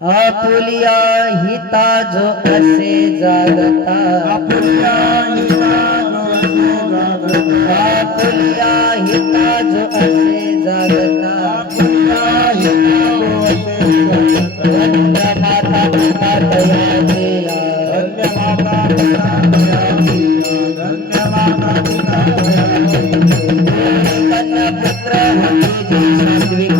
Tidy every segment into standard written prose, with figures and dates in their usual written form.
Apulia हिता जो असे जागता, आपुलिया हिता जो असे जागता, धन्य माता पिता दया दिया, धन्य पुत्र हकीजी सात्विक,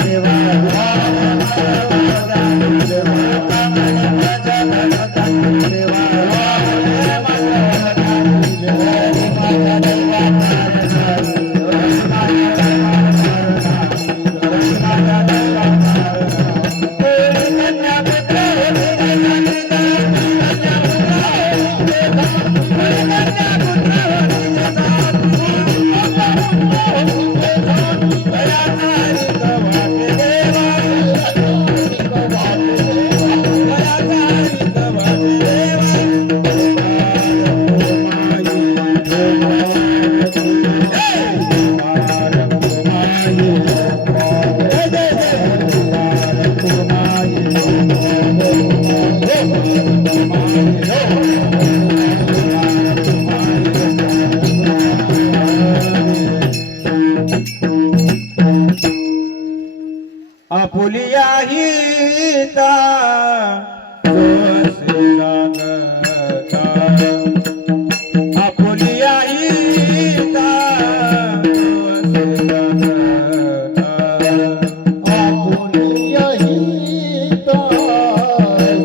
सेवा आईता जोशी जागता आपुली आईता जोशी जागता आपुली आईता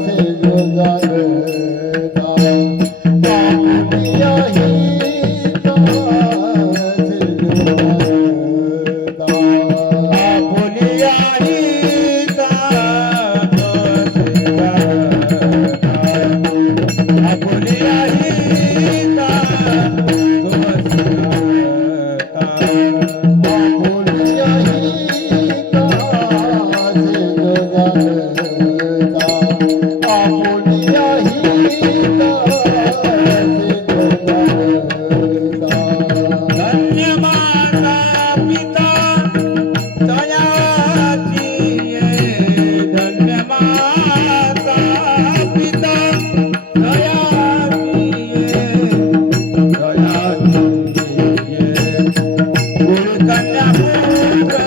से जो जागता आपुली आईता से जो जागता आपुली आईता जोशी जागता आपुली आईता जोशी जागता आपुली आईता से जो जागता आपुली आईता से जो जागता धन्य माता पिता दयाची ये धन्य माता पिता दयाची ये गुरुकन्या पुत्र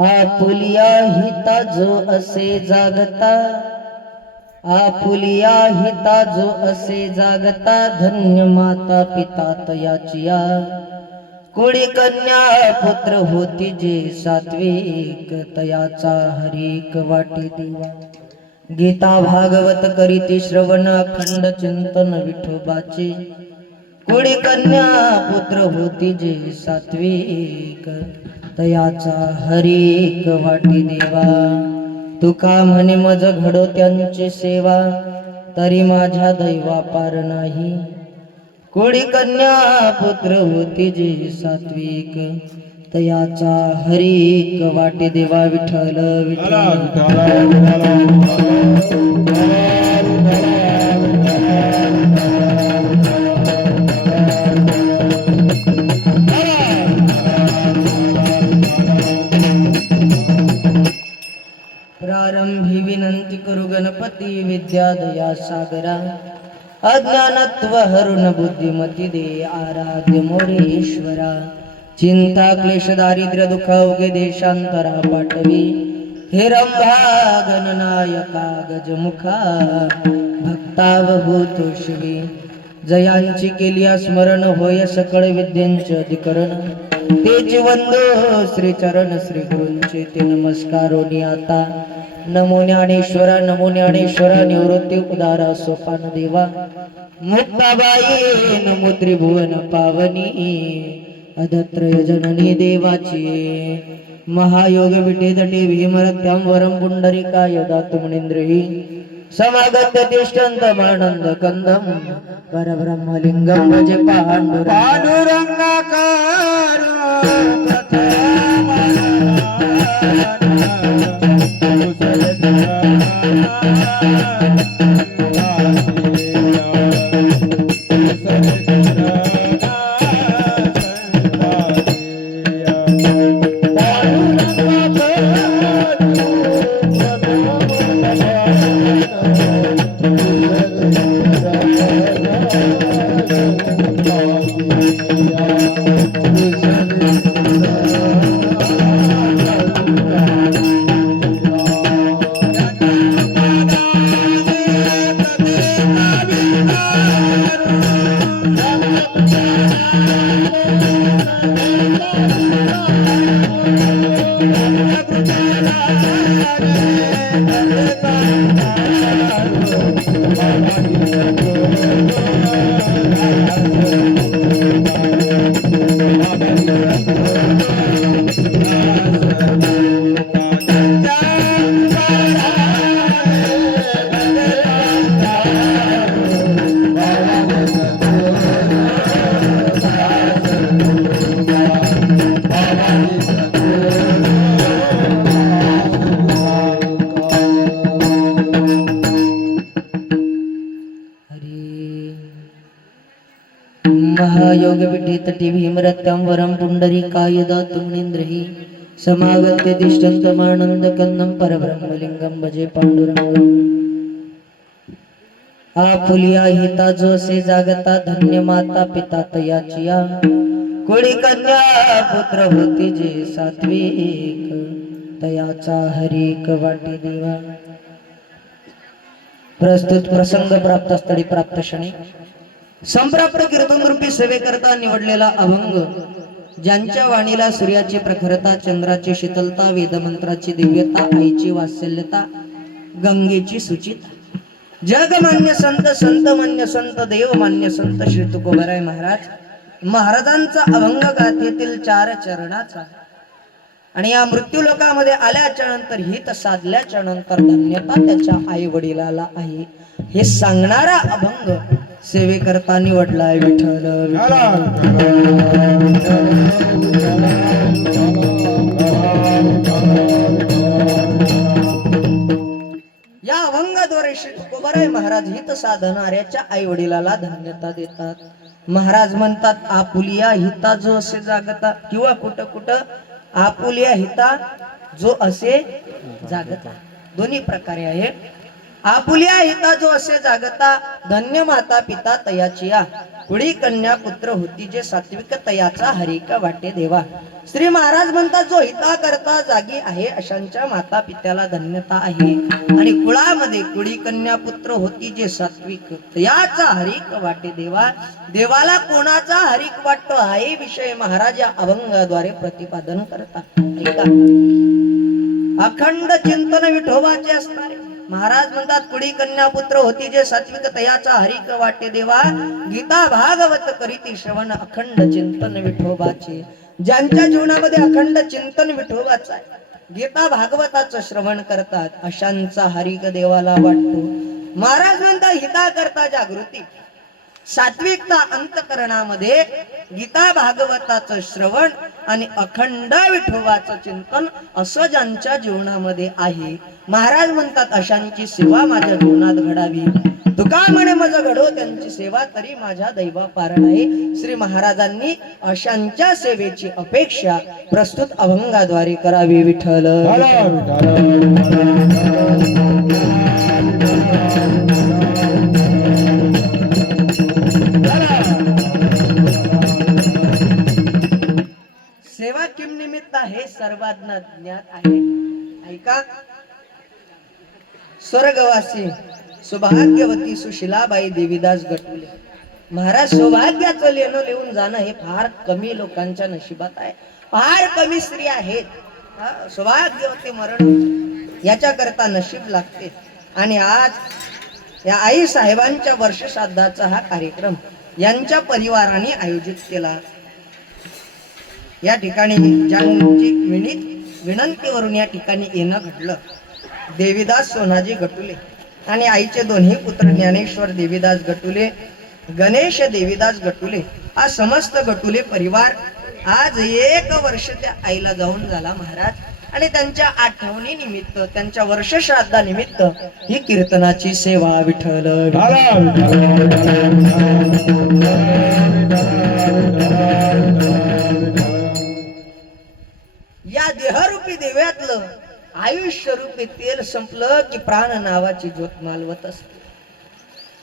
आपुलिया हिता जो असे जागता, आपुलिया हिता जो असे जागता, धन्य माता पिता तयाचिया, कुडी कन्या पुत्र होती जे सात्विक, तयाचा हरिक वाटे देवा. गीता भागवत करीती श्रवण, अखंड चिंतन विठोबाचे, कुडी कन्या पुत्र होती जे सात्विक, तयाचा हरिक वाटी देवा. तुका म्हणे मज घडो त्यांची सेवा, तरी माझ्या दैवा पार नाही. कोडी कन्या पुत्र होती जे सात्विक, तयाचा हरिक वाटी देवा. विठ्ठल विठ्ठल प्रारंभी विनंती करू गणपती, विद्या दया सागरा, अज्ञानत्व हरुण बुद्धिमती दे, आराध्य मोरेश्वरा. चिंता क्लेश दारिद्र्य दुःख अवघे देशांतरा पाठवी, हे रंभा गणनायका गजमुखा, भक्तावभूतो शिवी. जयांची केली स्मरण, होय सकळ विद्यांचे अधिकरण, तेची वंदो श्री चरण श्री गुरूंचे ते नमस्कारोनी आता. नमो ज्ञानेश्वरा नमो ज्ञानेश्वरा, निवृत्ती उदारा सोपान देवा. मुक्ताबाई नमो त्रिभुवन पावनी, अधत्रय जननी देवाची. महायोग विटे तटे भीमरत्यां वरम पुंडरिकाय दातु मुनींद्रहि, समागत्य तिष्ठन्तमानंद कंदम, परब्रह्मलिंगम भजे महायोग विठे तटी भीमरत्यां वरम पुंडरीकाय दातु मुनींद्रहि, समागत्य तिष्ठन्तमानंद कंदम, परब्रह्मलिंगम भजे पांडुरंगम. आपुलिया हिता जो से जागता, धन्य माता पिता तयाचिया, कुळी कन्या पुत्र होती जे सात्विक, तयाचा हरिक वाटे देवा. प्रस्तुत प्रसंग प्राप्त स्थळी प्राप्त क्षणी संप्राप्त कीर्तन रूपी सेवेकरता निवडलेला अभंग, ज्यांच्या वाणीला सूर्याची प्रखरता, चंद्राची शीतलता, वेदमंत्राची दिव्यता, आईची वात्सल्यता, गंगेची सुचिता, जगमान्य संत, संत मान्य संत, देव मान्य संत श्री तुकोबाराय महाराज महाराजांचा अभंग गाथेतील 4 चरणाचा. आणि या मृत्यू लोकामध्ये आल्याच्या नंतर हित साधल्याच्या नंतर धन्यता त्याच्या आई वडिलाला आहे, हे सांगणारा अभंग सेवेकरता निवडलाय विठ्ठल. या अभंगाद्वारे श्री तुकोबाराय महाराज हित साधणाऱ्याच्या आई वडिलाला धन्यता देतात. महाराज म्हणतात, आपुलिया हिता जो असे जागता, किंवा कुठं कुठं आपुलिया हिता जो असे जागता, दोन्ही प्रकारे आहे. आपुलिया हिता जो असे जागता, धन्य माता पिता तयाची या, कुळी कन्या पुत्र होती जे सात्विक, तयाचा हरिक वाटे देवा. श्री महाराज म्हणतात, जो हिता करता जागी आहे अशांच्या माता पित्याला धन्यता आहे. आणि कुळामध्ये कुळी कन्या पुत्र होती जे सात्विक, तयाचा हरिक वाटे देवा. देवाला कोणाचा हरिक वाटतो हाही विषय महाराज या अभंगाद्वारे प्रतिपादन करतात. अखंड चिंतन विठोबाचे असणारे महाराज म्हणतात, कुळी कन्या पुत्र होती जे सात्विक, तयाचा हरिक वाटे देवा. गीता भागवत करीती श्रवण, अखंड चिंतन विठोबाचे. ज्यांच्या जीवनामध्ये अखंड चिंतन विठोबाचं आहे, गीता भागवताचं श्रवण करतात, अशांचा हरिक देवाला वाटतो. महाराज म्हणतात, हिता करता जागृती, सात्विकता अंतकरणामध्ये, गीता भागवताचं श्रवण आणि अखंड विठोबाचं चिंतन असं ज्यांच्या जीवनामध्ये आहे, महाराज म्हणतात अशांची सेवा माझ्या जीवनात घडावी. तुका म्हणे मज घडो त्यांची सेवा, तरी माझ्या दैवा पारण आहे. श्री महाराजांनी अशांच्या सेवेची अपेक्षा प्रस्तुत अभंगाद्वारे करावी. विठ्ठल सेवा किम निमित्त आहे सर्वांना ज्ञात आहे. ऐका, स्वर्गवासी सौभाग्यवती सुशिलाबाई देवीदास गटुले महाराज, सौभाग्याचं लेणं लिहून जाणं हे फार कमी लोकांच्या नशिबात आहे. फार कमी स्त्री आहेत सौभाग्यवती मरण याच्या करता नशीब लागते. आणि आज या आई साहेबांच्या वर्षश्राद्धाचा हा कार्यक्रम यांच्या परिवाराने आयोजित केला. या ठिकाणी ज्यांची विनंतीवरून या ठिकाणी येणं घडलं, देवीदास सोनाजी गटुले आणि आईचे दोन्ही पुत्र ज्ञानेश्वर देवीदास गटुले, गणेश देवीदास गटुले, हा समस्त गटुले परिवार आज 1 वर्ष त्या आईला जाऊन झाला महाराज. आणि त्यांच्या आठवणी निमित्त, त्यांच्या वर्षश्राद्धानिमित्त ही कीर्तनाची सेवा. विठ्ठल या देहरूपी दिव्यातलं आयुष्य रूपी तेल संपलं की प्राण नावाची ज्योत मालवत असते.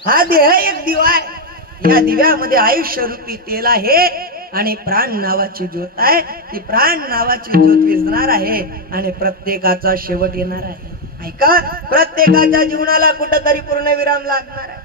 हा देह एक दिवा आहे, या दिव्यामध्ये आयुष्य रूपी तेल आहे आणि प्राण नावाची ज्योत आहे. ती प्राण नावाची ज्योत विझणार आहे आणि प्रत्येकाचा शेवट येणार आहे. ऐका, प्रत्येकाच्या जीवनाला कुठंतरी पूर्णविराम लागणार आहे.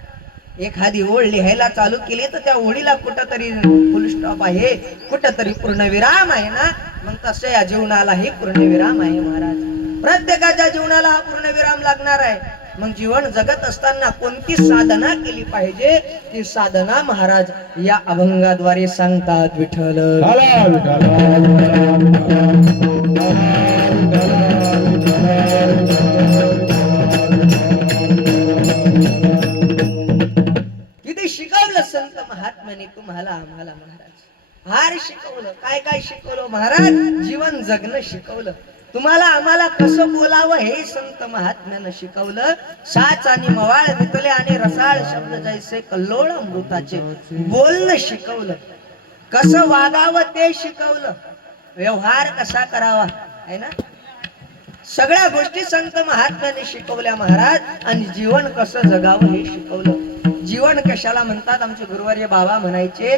एखादी ओळ लिहायला चालू केली तर त्या ओळीला कुठंतरी फुल स्टॉप आहे, कुठंतरी पूर्णविराम आहे ना. मग तसं या जीवनालाही पूर्णविराम आहे महाराज. प्रत्येकाच्या जीवनाला हा पूर्णविराम लागणार आहे. मग जीवन जगत असताना कोणती साधना केली पाहिजे, ती साधना महाराज या अभंगाद्वारे सांगतात. विठ्ठल किती शिकवलं संत महात्म्याने तुम्हाला आम्हाला महाराज. फार शिकवलं. काय काय शिकवलं महाराज? जीवन जगणं शिकवलं. तुम्हाला आम्हाला कसं बोलावं हे संत महात्म्यानं शिकवलं. साच आणि मवाळ मितले आणि रसाळ शब्द जैसे कल्लोळ अमृताचे बोलणं शिकवलं. कसं वागावं ते शिकवलं. व्यवहार कसा करावा है ना, सगळ्या गोष्टी संत महात्म्याने शिकवल्या महाराज. आणि जीवन कसं जगावं हे शिकवलं. जीवन कशाला म्हणतात? आमचे गुरुवर्य बाबा म्हणायचे,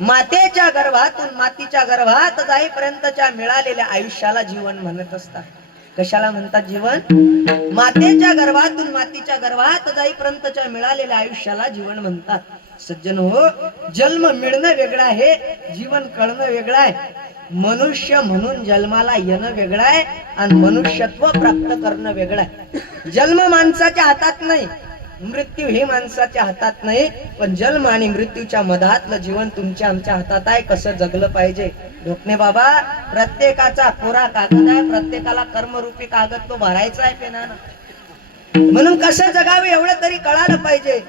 मातेच्या गर्भातून मातीच्या गर्भात जाईपर्यंतच्या मिळालेल्या आयुष्याला जीवन म्हणत असतात. कशाला म्हणतात जीवन? मातेच्या गर्भातून मातीच्या गर्भात जाईपर्यंतच्या मिळालेल्या आयुष्याला जीवन म्हणतात. सज्जन हो, जन्म मिळणं वेगळं आहे, जीवन कळणं वेगळं आहे. मनुष्य म्हणून जन्माला येणं वेगळं आहे आणि मनुष्यत्व प्राप्त करणं वेगळं आहे. जन्म माणसाच्या हातात नाही, मृत्यू हे माणसाच्या हातात नाही, पण जन्म आणि मृत्यूच्या मधातलं जीवन तुमच्या आमच्या हातात आहे. कसं जगलं पाहिजे? ढोकणे बाबा, प्रत्येकाचा कोरा कागद आहे, प्रत्येकाला कर्मरूपी कागद तो भरायचा आहे पेनानं. म्हणून कसं जगावं एवढं तरी कळालं पाहिजे.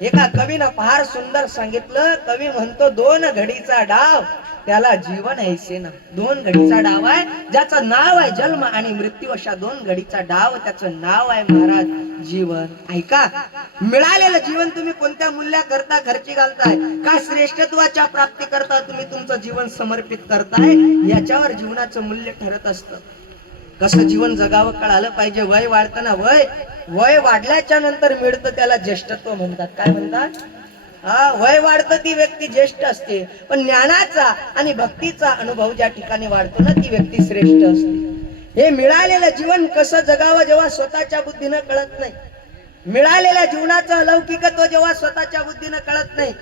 एका कवीनं फार सुंदर सांगितलं. कवी म्हणतो, 2 घडीचा डाव त्याला जीवन ऐसे ना. 2 घडीचा डाव आहे, ज्याचं नाव आहे जन्म आणि मृत्यू. अशा 2 घडीचा डाव, त्याचं नाव आहे महाराज जीवन. ऐका, मिळालेलं जीवन तुम्ही कोणत्या मूल्याकरता खर्ची घालताय? का श्रेष्ठत्वाच्या प्राप्ती करता तुम्ही तुमचं जीवन समर्पित करताय? याच्यावर जीवनाचं मूल्य ठरत असतं. कसं जीवन जगावं कळालं पाहिजे. वय वाढतं ना, वय वाढल्याच्या नंतर मिळतं त्याला ज्येष्ठत्व म्हणतात. काय म्हणतात? वय वाढतं ती व्यक्ती ज्येष्ठ असते, पण ज्ञानाचा आणि भक्तीचा अनुभव ज्या ठिकाणी वाढतो ना ती व्यक्ती श्रेष्ठ असते. हे मिळालेलं जीवन कसं जगावं जेव्हा स्वतःच्या बुद्धीनं कळत नाही, मिळालेल्या जीवनाचं अलौकिकत्व जेव्हा स्वतःच्या बुद्धीनं कळत नाही,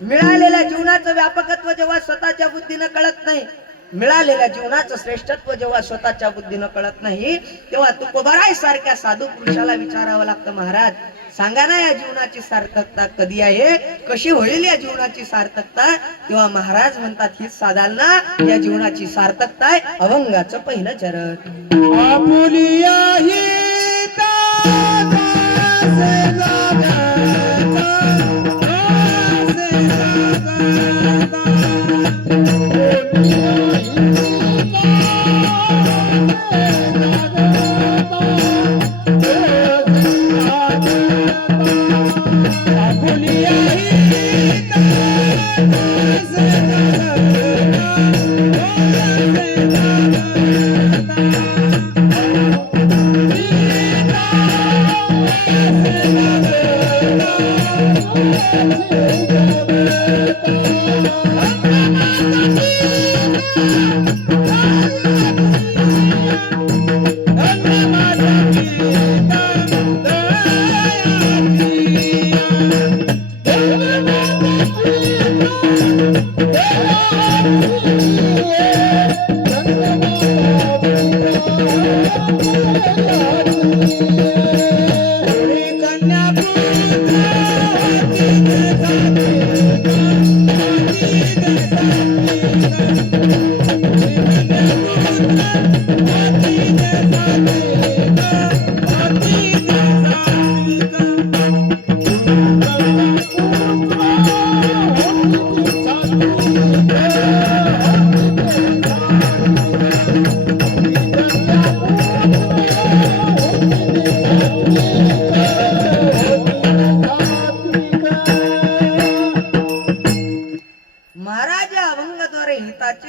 मिळालेल्या जीवनाचं व्यापकत्व जेव्हा स्वतःच्या बुद्धीनं कळत नाही, मिळालेल्या जीवनाचं श्रेष्ठत्व जेव्हा स्वतःच्या बुद्धीनं कळत नाही, तेव्हा तुकोबाराय सारख्या साधू पुरुषाला विचारावं लागतं, महाराज सांगा ना या जीवनाची सार्थकता कधी आहे, कशी होईल या जीवनाची सार्थकता? तेव्हा महाराज म्हणतात, हीच साधाल ना या जीवनाची सार्थकता आहे अभंगाचं पहिलं चरण. आपुलिया हिता दासे जागता, दासे जागता.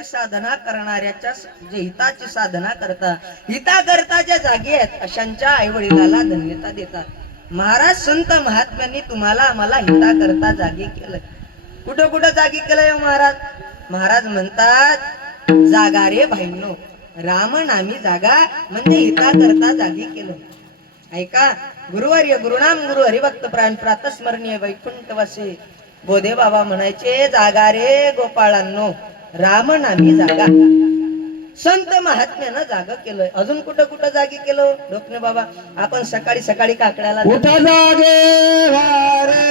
साधना करणाऱ्याच्या जे हिताची साधना करता हिता करता ज्या जागी आहेत अशांच्या आई वडिलाला धन्यता देतात. महाराज संत महात्म्यांनी तुम्हाला आम्हाला हिता करता जागी केलं. कुठं कुठं जागी केलंय महाराज? महाराज म्हणतात, जागा रे भाईंनो, राम नामी जागा म्हणजे हिता करता जागी केलं. ऐका, गुरुवर्य गुरुनाम गुरु हरिभक्त प्राण प्रातस्मरणीय वैकुंठवासी बोधे बाबा म्हणायचे, जागा रे गोपाळांनो, राम नामी जागा. संत महात्म्यानं जागा केलंय. अजून कुठं कुठं जागी केलं ढोकणे बाबा? आपण सकाळी सकाळी काकड्याला उठा जागे वारे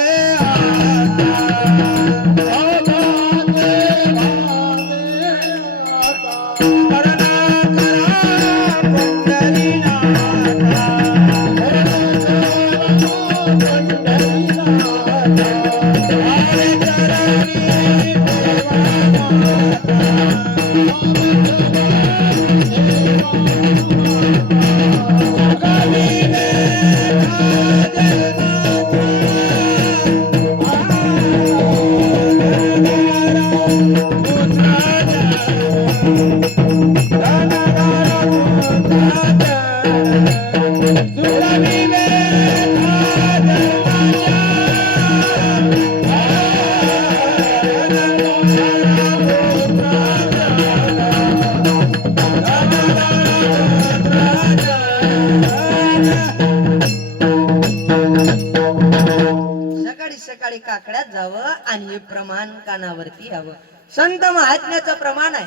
प्रमाण कानावरती यावं. संत महात्म्याचं प्रमाण आहे.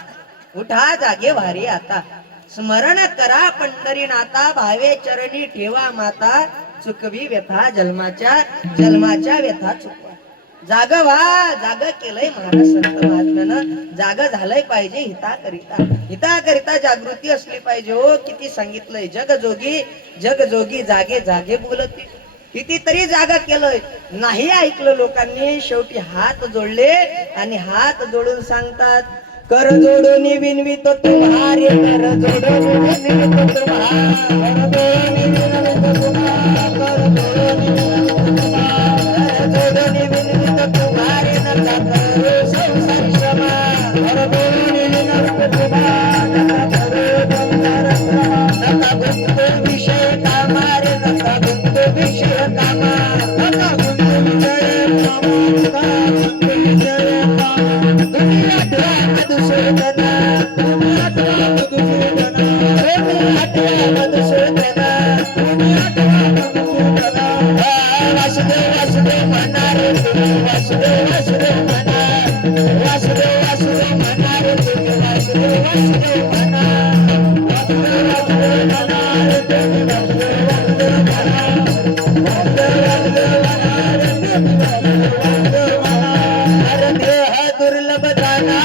उठा जागे भारी आता, स्मरण करा पंढरीनाथा, भावे चरणी ठेवा माता, चुकवी व्यथा जन्माच्या व्यथा चुकवा. जाग व्हा, जाग केलंय महाराज संत महात्म्यानं, जाग झालंय पाहिजे हिताकरिता जागृती असली पाहिजे. हो किती सांगितलंय, जग जोगी जागे जागे बोलती. कितीतरी जागा केलंय, नाही ऐकलं लोकांनी. शेवटी हात जोडले आणि हात जोडून सांगतात, कर जोडून विनवितो तुम्हारे, कर जोडून विनवितो तुम्हारे, कर जोडून विनवितो तुम्हारे, नका करो संसार श्रमा, कर जोडून विनवितो तुम्हारे, नका करो संसार श्रमा, नका गुंतो विषय कामारे, नका गुंतो विषय कामा, नका गुंतो विषय कामा, नका गुंतो विषय कामा. तुम्ही आठवा मधुसूदना, तुम्ही आठवा मधुसूदना, तुम्ही आठवा मधुसूदना, तुम्ही आठवा मधुसूदना. वासुदेव वासुदेव म्हणा रे तुम्ही, वासुदेव वासुदेव म्हणा, वासुदेव वासुदेव म्हणा रे तुम्ही, वासुदेव वासुदेव म्हणा, वासुदेव वासुदेव म्हणा रे तुम्ही, वासुदेव वासुदेव म्हणा, वासुदेव वासुदेव म्हणा रे तुम्ही, वासुदेव वासुदेव म्हणा. अरे देह दुर्लभ जाना,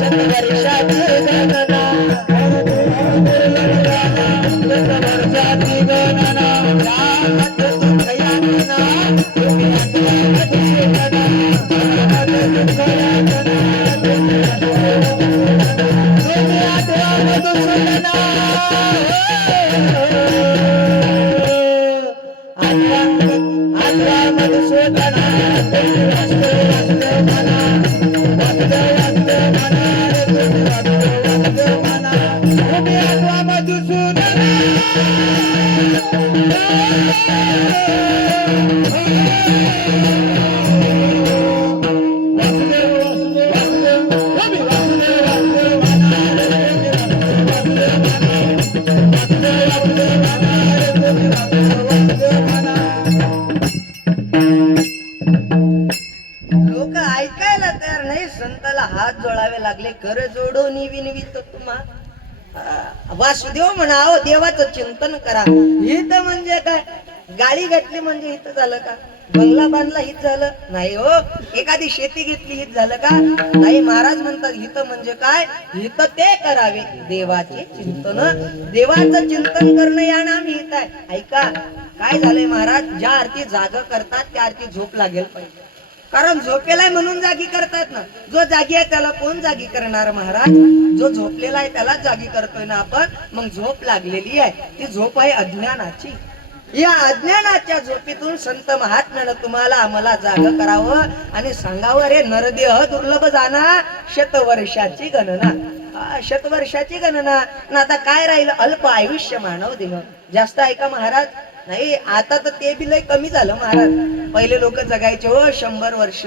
शतवर्षाची गणना, अरे देह दुर्लभ जाना, शतवर्षाची गणना. यामध्ये दुःख यातना, तुम्ही आठवा मधुसूदना, यामध्ये दुःख यातना, तुम्ही आठवा मधुसूदना. आठवा मधुसूदना, तुम्ही वासुदेव वासुदेव म्हणा, वासुदेव वासुदेव म्हणा रे तुम्ही, वासुदेव वासुदेव म्हणा, तुम्ही आठवा मधुसूदना. लोक ऐकायला तयार नाही. संताला हात जोडावे लागले, कर जोडून विनवितो तुम्हा. वासुदेव म्हणावं, देवाचं चिंतन करा. हित म्हणजे काय? गाडी घातली म्हणजे हित झालं का? बंगला बांधला हित झालं नाही हो. एखादी शेती घेतली हित झालं का? नाही. महाराज म्हणतात हित म्हणजे काय? हित ते करावे, देवाचे चिंतन. देवाचं चिंतन करणं या नाम हित आहे. ऐका काय झालंय महाराज, ज्या आरती जाग करतात त्या आरती झोप लागेल पाहिजे. कारण झोपेलाय म्हणून जागी करतात ना. जो जागी आहे त्याला कोण जागी करणार महाराज? जो झोपलेला आहे त्याला जागी करतोय ना आपण. मग झोप लागलेली आहे ती झोप आहे अज्ञानाची. या अज्ञानाच्या झोपेतून संत महात्म्यानं तुम्हाला आम्हाला जाग करावं आणि सांगावं, रे नरदेह दुर्लभ जाना, शतवर्षाची गणना. शतवर्षाची गणना. आता काय राहिलं? अल्प आयुष्य मानव देह. जास्त ऐका महाराज नाही. आता तर ते बी लय कमी झालं महाराज. पहिले लोक जगायचे हो 100 वर्ष.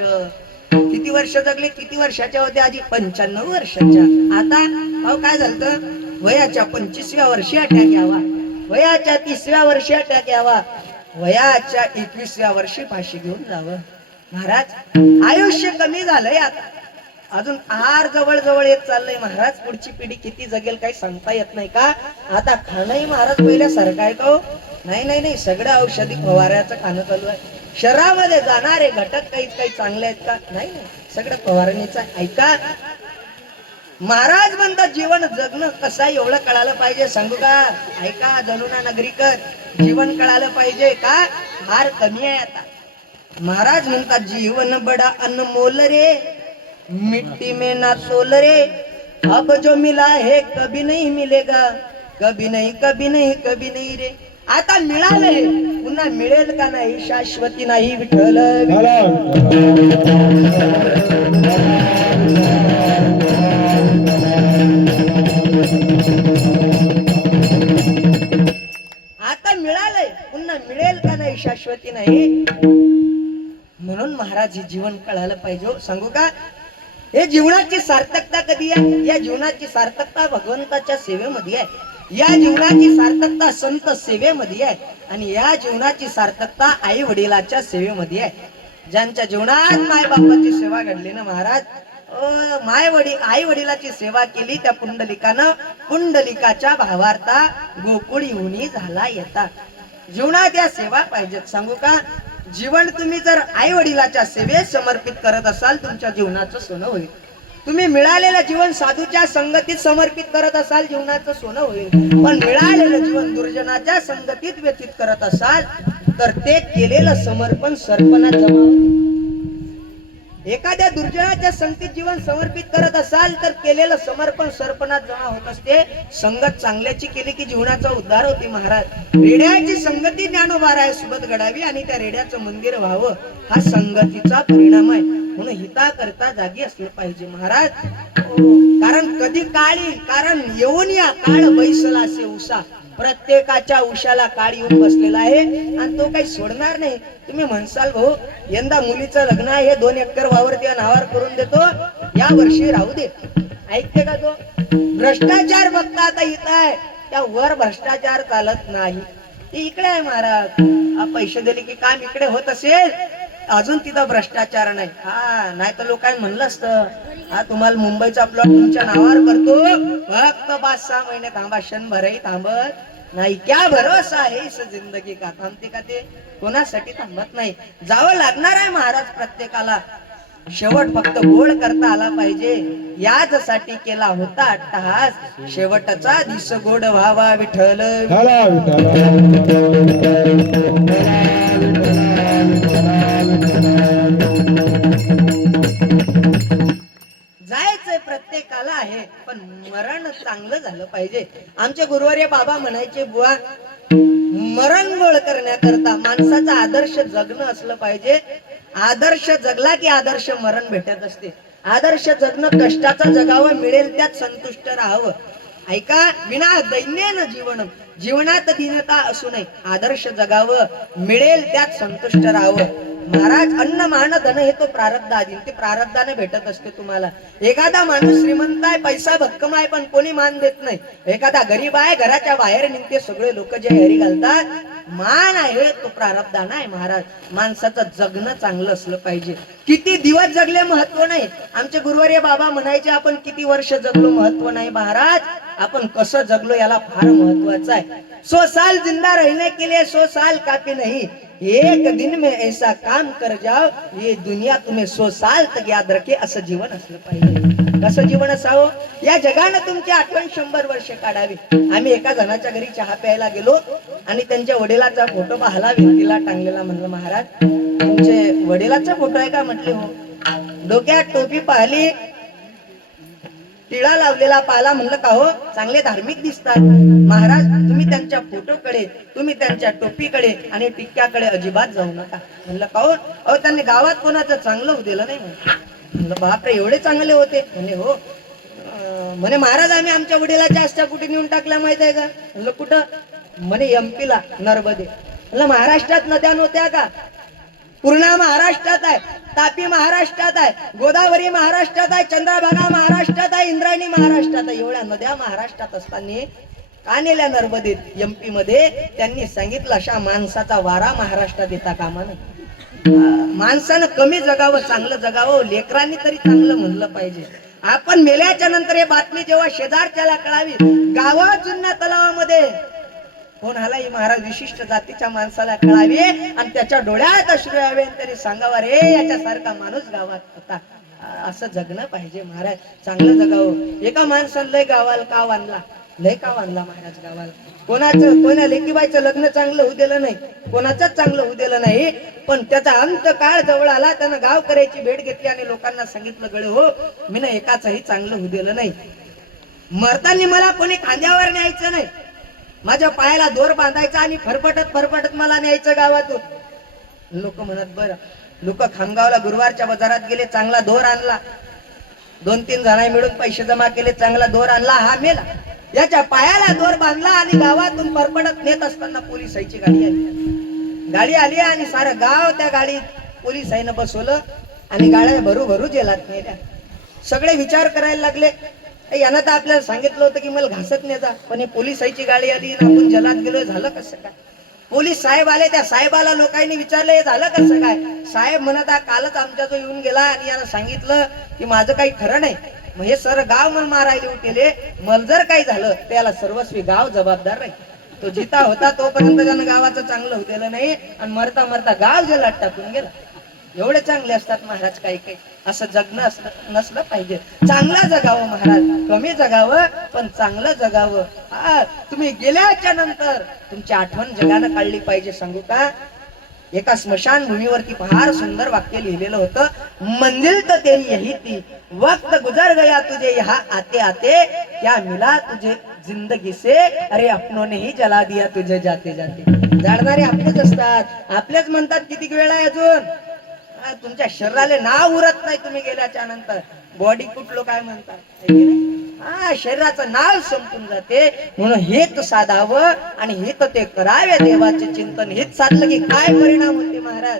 किती वर्ष जगले? किती वर्षाच्या होत्या आधी? 95 वर्षाच्या. आता अहो काय झालं? वयाच्या 25व्या वर्षी अटॅक यावा, वयाच्या 30व्या वर्षी अटॅक यावा, वयाच्या 21व्या वर्षी फाशी घेऊन जावं. महाराज आयुष्य कमी झालंय. आता अजून आहार जवळ जवळ येत चाललंय महाराज. पुढची पिढी किती जगेल काही सांगता येत नाही का? आता खाणंही महाराज पहिल्या सारखं आहे का? नाही नाही नाही. सगळं औषधी फवाऱ्याचं खाणं चालू आहे. शरीरामध्ये जाणारे घटक काही चांगले आहेत का? नाही नाही. सगळं फवारणीचं आहे. ऐका महाराज म्हणतात जीवन जगणं कसं आहे एवढं कळालं पाहिजे. सांगू का? ऐका जनुना नगरीकर, जीवन कळालं पाहिजे का? फार कमी आहे आता. महाराज म्हणतात जीवन बडा अनमोल रे, मिट्टी में ना तोल रे, अब जो मिला है कभी नहीं मिलेगा, कभी नहीं कभी नहीं कभी नहीं रे. आता मिळालंय पुन्हा मिळेल का नाही शाश्वती नाही. विठ्ठल आता मिळालंय पुन्हा मिळेल का नाही शाश्वती नाही. म्हणून महाराज हे जीवन कळायला पाहिजे. सांगू का? हे जीवनाची सार्थकता कधी आहे? या जीवनाची सार्थकता भगवंताच्या सेवेमध्ये आहे. या जीवनाची सार्थकता संत सेवेमध्ये आहे आणि या जीवनाची सार्थकता आई वडिलाच्या सेवेमध्ये आहे. ज्यांच्या जीवनात माय बापाची सेवा घडली ना महाराज, आई वडिलाची सेवा केली त्या पुंडलिकानं, पुंडलिकाच्या भावार्था गोकुळी उनी झाला येता. जीवनात या सेवा पाहिजेत. सांगू का, जीवन तुम्ही जर आई वडिलाच्या सेवेत समर्पित करत असाल तुमच्या जीवनाचं सोनं होईल. तुम्ही मिळालेलं जीवन साधूच्या संगतीत समर्पित करत असाल जीवनाचं सोनं होईल. पण मिळालेलं जीवन दुर्जनाच्या संगतीत व्यतीत करत असाल तर ते केलेलं समर्पण सर्पणात जमा होते. एखाद्या दुर्जनाच्या संगतीत जीवन समर्पित करत असाल तर केलेलं समर्पण सर्पणात जमा होत असते. संगत चांगल्याची केली की जीवनाचा उद्धार होते महाराज. रेड्याची संगती ज्ञानोबा सोबत घडावी आणि त्या रेड्याचं मंदिर व्हावं हा संगतीचा परिणाम आहे. म्हणून हिता करता जागी असलं पाहिजे महाराज. कारण कधी काळ येईल, कारण येऊन या काळ बैसला असे उषा. प्रत्येकाच्या उशाला काळ येऊन बसलेला आहे आणि तो काही सोडणार नाही. तुम्ही म्हणसाल भाऊ यंदा मुलीचं लग्न आहे, 2 एकर वावर त्या नावावर करून देतो, या वर्षी राहू दे. ऐकते का तो? भ्रष्टाचार फक्त आता इथं आहे, त्या वर भ्रष्टाचार चालत नाही. ते इकडे आहे महाराज. पैसे दिले की काम इकडे होत असेल, अजून तिथं भ्रष्टाचार नाही. हा नाही तर लोकांनी म्हणलं असतं हा तुम्हाला मुंबईचा प्लॉट तुमच्या नावावर करतो, फक्त 5-6 महिने थांबा. क्षणभरही थांबत नाही. क्या भरोसा है इस जिंदगी का. थांबते का ते? कोणासाठी थांबत नाही. जावं लागणार आहे महाराज प्रत्येकाला. शेवट फक्त गोड करता आला पाहिजे याचसाठी केला होता अट्टहास. शेवटचा दिस गोड व्हावा विठ्ठल. जायचंय प्रत्येकाला आहे, पण मरण चांगलं झालं पाहिजे. आमचे गुरुवर्य बाबा म्हणायचे, बुवा मरण गोळ करण्याकरता माणसाचा आदर्श जगणं असलं पाहिजे. आदर्श जगला की आदर्श मरण भेटत असते. आदर्श जगणं कष्टाचं जगावं, मिळेल त्यात संतुष्ट राहावं. ऐका, विना दैन्येन जीवन, जीवनात दीनता असू नये. आदर्श जगावं, मिळेल त्यात संतुष्ट राहावं. महाराज अन्न मान धन हे तो प्रारब्ध आधी, ते प्रारब्धाने भेटत असते तुम्हाला. एखादा माणूस श्रीमंत आहे, पैसा भक्कम आहे, पण कोणी मान देत नाही. एखादा गरीब आहे, घराच्या बाहेर निघते, सगळे लोक जे हरी घालतात. मान आहे तो प्रारब्धान आहे महाराज. माणसाचं जगणं चांगलं असलं पाहिजे. किती दिवस जगले महत्व नाही. आमचे गुरुवर्य बाबा म्हणायचे, आपण किती वर्ष जगलो महत्व नाही महाराज, आपण कसं जगलो याला फार महत्वाचं आहे. 100 साल जिंदा रहने के लिए 100 साल काफी नहीं, एक दिन में ऐसा काम कर जाओ ये दुनिया तुम्हें 100 साल तक याद रखे. असं जीवन असलं पाहिजे. कसं जीवन असावं? या जगानं तुमची आठवण 100 वर्ष काढावी. आम्ही एका जणाच्या घरी चहा प्यायला गेलो आणि त्यांच्या वडिलाचा फोटो पाहिला, भिंतीला टांगलेला. म्हणलं महाराज तुमचे वडिलाचा फोटो आहे का? म्हटले हो. डोक्यात टोपी पाहिली, टिळा लावलेला पाहिला. म्हणलं का हो, चांगले धार्मिक दिसतात. महाराज तुम्ही त्यांच्या फोटोकडे, तुम्ही त्यांच्या टोपीकडे आणि टिक्क्याकडे अजिबात जाऊ नका. म्हणलं का हो? अहो त्यांनी गावात कोणाचं चांगलं होऊ दिलं नाही. म्हणलं बापरे एवढे चांगले होते? म्हणे हो. म्हणे महाराज आम्ही आमच्या वडिलाच्या अस्त्या कुठे नेऊन टाकल्या माहित आहे का? म्हणलं कुठं? म्हणे MP ला नर्मदे. म्हणलं महाराष्ट्रात नद्या नव्हत्या का? पूर्णा महाराष्ट्रात आहे, तापी महाराष्ट्रात आहे, गोदावरी महाराष्ट्रात आहे, चंद्रभागा महाराष्ट्रात आहे, इंद्रायणी महाराष्ट्रात आहे. एवढ्या नद्या महाराष्ट्रात असताना का नेल्या नर्मदेत, MP मध्ये? त्यांनी सांगितलं अशा माणसाचा वारा महाराष्ट्रात येता कामा नये. माणसानं कमी जगावं, चांगलं जगावं. लेकरांनी तरी चांगलं म्हणलं पाहिजे. आपण मेल्याच्या नंतर हे बातमी जेव्हा शेजारच्याला कळावी, गावात जुन्या तलावामध्ये कोण आलाय महाराज, विशिष्ट जातीच्या माणसाला कळावी आणि त्याच्या डोळ्यात अश्रू यावे, तरी सांगावा रे याच्यासारखा माणूस गावात होता. असं जगणं पाहिजे महाराज. चांगलं जगावं. एका माणसानं लय गावाला काव आणला, लय काव आणला महाराज गावाला. कोणा लेकीबाईचं लग्न चांगलं होऊ दिलं नाही, कोणाचंच चांगलं होऊ दिलं नाही. पण त्याचा अंत काळ जवळ आला, त्यानं गावकऱ्याची भेट घेतली आणि लोकांना सांगितलं, गळे हो मी ना एकाचंही चांगलं होऊ दिलं नाही. मरताना मला कोणी खांद्यावर न्यायचं नाही, माझ्या पायाला दोर बांधायचा आणि फरफटत मला न्यायचं गावातून. लोक म्हणत बरं. लोक खामगावला गुरुवारच्या बाजारात गेले, चांगला दोर आणला. 2-3 जणांनी मिळून पैसे जमा केले, चांगला दोर आणला. हा मेला. याच्या पायाला दोर बांधला आणि गावातून फरफटत नेत असताना पोलिसांची गाडी आली आणि सारं गाव त्या गाडीत पोलिसांनी बसवलं आणि गाड्या भरू जेलात नेल्या. सगळे विचार करायला लागले, यानं तर आपल्याला सांगितलं होतं की मला घासत नेजा, पण हे पोलिसांची गाडी आली आणि आपण जलात गेलोय, झालं कसं काय? पोलीस साहेब आले, त्या साहेबाला लोकांनी विचारलं हे झालं कसं काय? साहेब म्हणत कालच आमच्या जो येऊन गेला आणि याला सांगितलं की माझं काही खरं नाही, मग हे सर गाव मला मारायला उठले, मला जर काही झालं त्याला सर्वस्वी गाव जबाबदार नाही. तो जिता होता तोपर्यंत त्यानं गावाचं चांगलं होतेलं नाही आणि मरता मरता गाव जेलात टाकून गेला. एवढे चांगले असतात महाराज काही काही. असं जगणं नसलं पाहिजे. चांगलं जगावं महाराज, कमी जगावं पण चांगलं जगावं. हा, तुम्ही गेल्याच्या नंतर तुमची आठवण जगानं काढली पाहिजे. सांगू का, एका स्मशान भूमीवरती फार सुंदर वाक्य लिहिलेलं होतं. मंजिल तर तेरी यही थी, वक्त गुजर गया तुझे यहाँ आते आते, क्या मिला तुझे जिंदगी से, अरे अपनों ने ही जला दिया तुझे जाते जाते. जाणणारे आपलेच असतात, आपलेच म्हणतात किती वेळ आहे अजून. तुमच्या शरीराला नाव उरत नाही तुम्ही गेल्याच्या नंतर. बॉडी कुठलो काय म्हणतात, हा शरीराचं नाव संपून जाते. म्हणून हेच साधावं आणि हेच ते करावे देवाचे चिंतन. हेच साधलं की काय परिणाम होते महाराज.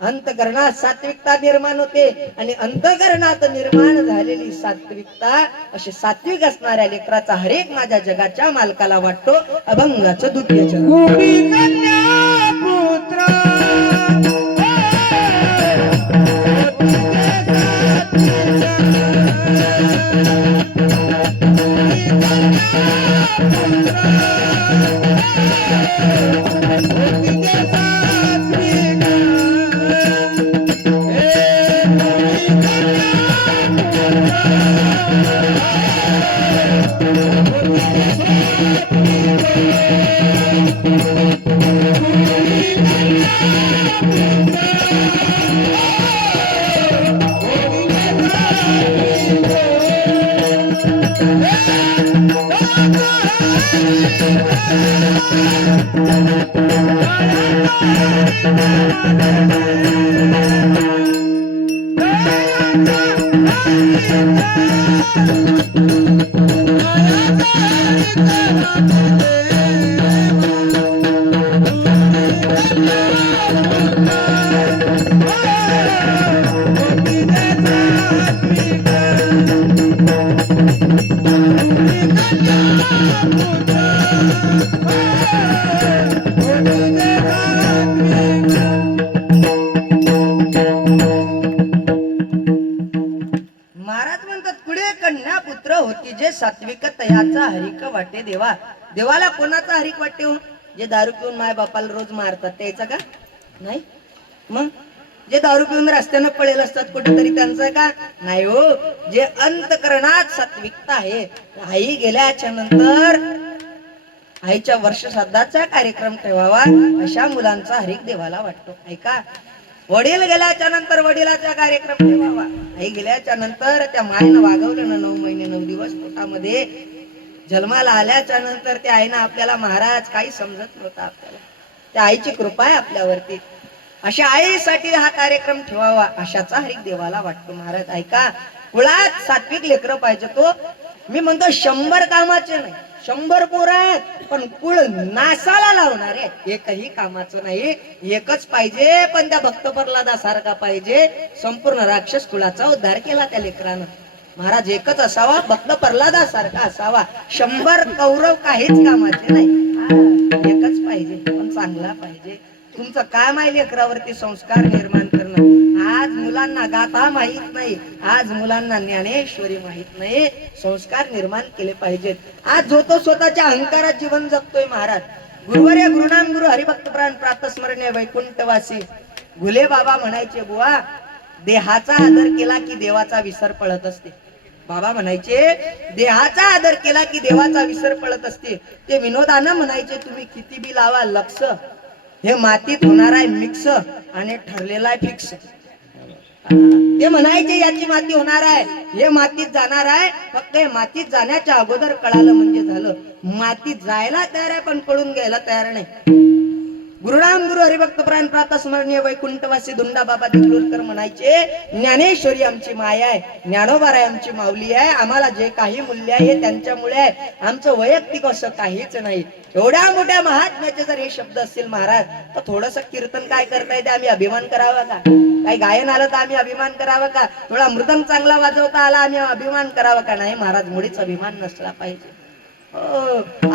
अंतकरणात सात्विकता निर्माण होते आणि अंतकरणात निर्माण झालेली सात्विकता, अशी सात्विक असणाऱ्या लेकराचा हरेक माझ्या जगाच्या मालकाला वाटतो अभंगाचं द्वितीय चरण. गोडी कन्या पुत्र महाराज म्हणतात पुढे कन्या पुत्र होती जे सात्विक तयाचा हरिक वाटे देवा. देवाला कोणाचा हरिक वाटे हो? जे दारू पिऊन माय बापाला रोज मारतात त्याचा का नाही? मग जे दारू पिऊन रस्त्यानं पडेल असतात कुठेतरी त्यांचं का नाही हो? जे अंतकरणात सात्विकता आहे. आई गेल्याच्या नंतर आईच्या वर्षश्राद्धाचा कार्यक्रम ठेवावा, अशा मुलांचा हरिक देवाला वाटतो. ऐका, वडील गेल्याच्या नंतर वडिलाचा कार्यक्रम ठेवावा. आई गेल्याच्या नंतर त्या मायनं वागवलं ना 9 महिने 9 दिवस पोटामध्ये, जन्माला आल्याच्या नंतर त्या आईनं आपल्याला महाराज काही समजत नव्हतं आपल्याला. त्या आईची कृपा आहे आपल्यावरती. अशा आईसाठी हा कार्यक्रम ठेवावा, अशाचा हरिक देवाला वाटतो महाराज. ऐका, कुळात सात्विक लेकरं पाहिजे. तो मी म्हणतो 100 कामाचे नाही, 100 पोरं आहेत पण कुळ नासाला लावणारे एकही कामाचं नाही. एकच पाहिजे, पण त्या भक्त प्रल्हादासारखा पाहिजे. संपूर्ण राक्षस कुळाचा उद्धार केला त्या लेकरानं. महाराज एकच असावा, भक्त प्रल्हादासारखा असावा. 100 कौरव काहीच कामाचे नाही. एकच पाहिजे, पण चांगला पाहिजे. तुमचं काम आहे लेकरावरती संस्कार निर्माण करणं. आज मुलांना गाथा माहित नाही, आज मुलांना ज्ञानेश्वरी माहित नाही. संस्कार निर्माण केले पाहिजेत. आज जो तो स्वतःच्या अहंकारात जीवन जगतोय महाराज. गुरुवर्य गुरुनाम गुरु हरिभक्त प्राण प्रातस्मरणीय वैकुंठवासी घुले बाबा म्हणायचे, बुवा देहाचा आदर केला की देवाचा विसर पळत असते. बाबा म्हणायचे देहाचा आदर केला की देवाचा विसर पळत असते. ते विनोदानं म्हणायचे, तुम्ही किती बी लावा लक्ष, हे मातीत होणार आहे मिक्स आणि ठरलेला आहे फिक्स. ते म्हणायचे याची माती होणार आहे, हे मातीत जाणार आहे. फक्त हे मातीत जाण्याच्या अगोदर कळालं म्हणजे झालं. मातीत जायला तयार आहे पण पळून घ्यायला तयार नाही. गुरुराम गुरु हरिभक्त प्राण प्रातस्मरणीय वैकुंठवासी धुंडा बाबा देगलूरकर म्हणायचे, ज्ञानेश्वरी आमची माया आहे, ज्ञानोबाराय आमची माऊली आहे. आम्हाला जे काही मूल्य आहे त्यांच्यामुळे आहे, आमचं वैयक्तिक असं काहीच नाही. एवढ्या मोठ्या महात्म्याचे जर हे शब्द असतील महाराज, तर थोडस कीर्तन काय करता येते आम्ही अभिमान करावा का? काही गायन आलं तर आम्ही अभिमान करावा का? थोडा मृदंग चांगला वाजवता आला आम्ही अभिमान करावा का? नाही महाराज, मुळीच अभिमान नसला पाहिजे.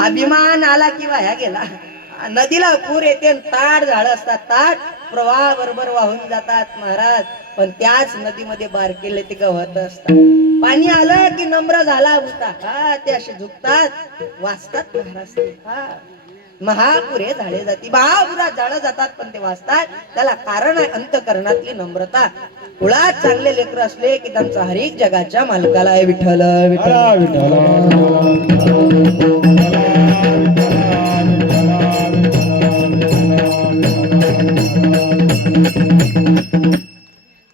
अभिमान आला की वाया गेला. नदीला पूर येते आणि ताड झाड असतात, ताड प्रवाह बरोबर वाहून जातात महाराज. पण त्याच नदीमध्ये बारकेले ते गवत असतात. पाणी आलं की नम्र झाला होता, हा ते असे झुकतात वाचतात महाराज. हा महापुरे झाले जाती, महापुरात झाडं जातात पण ते वाचतात. त्याला कारण आहे अंतकरणातली नम्रता. कुळात चांगले लेकर असले की त्यांचा हरीक जगाच्या मालकाला आहे विठ्ठल विठ्ठल.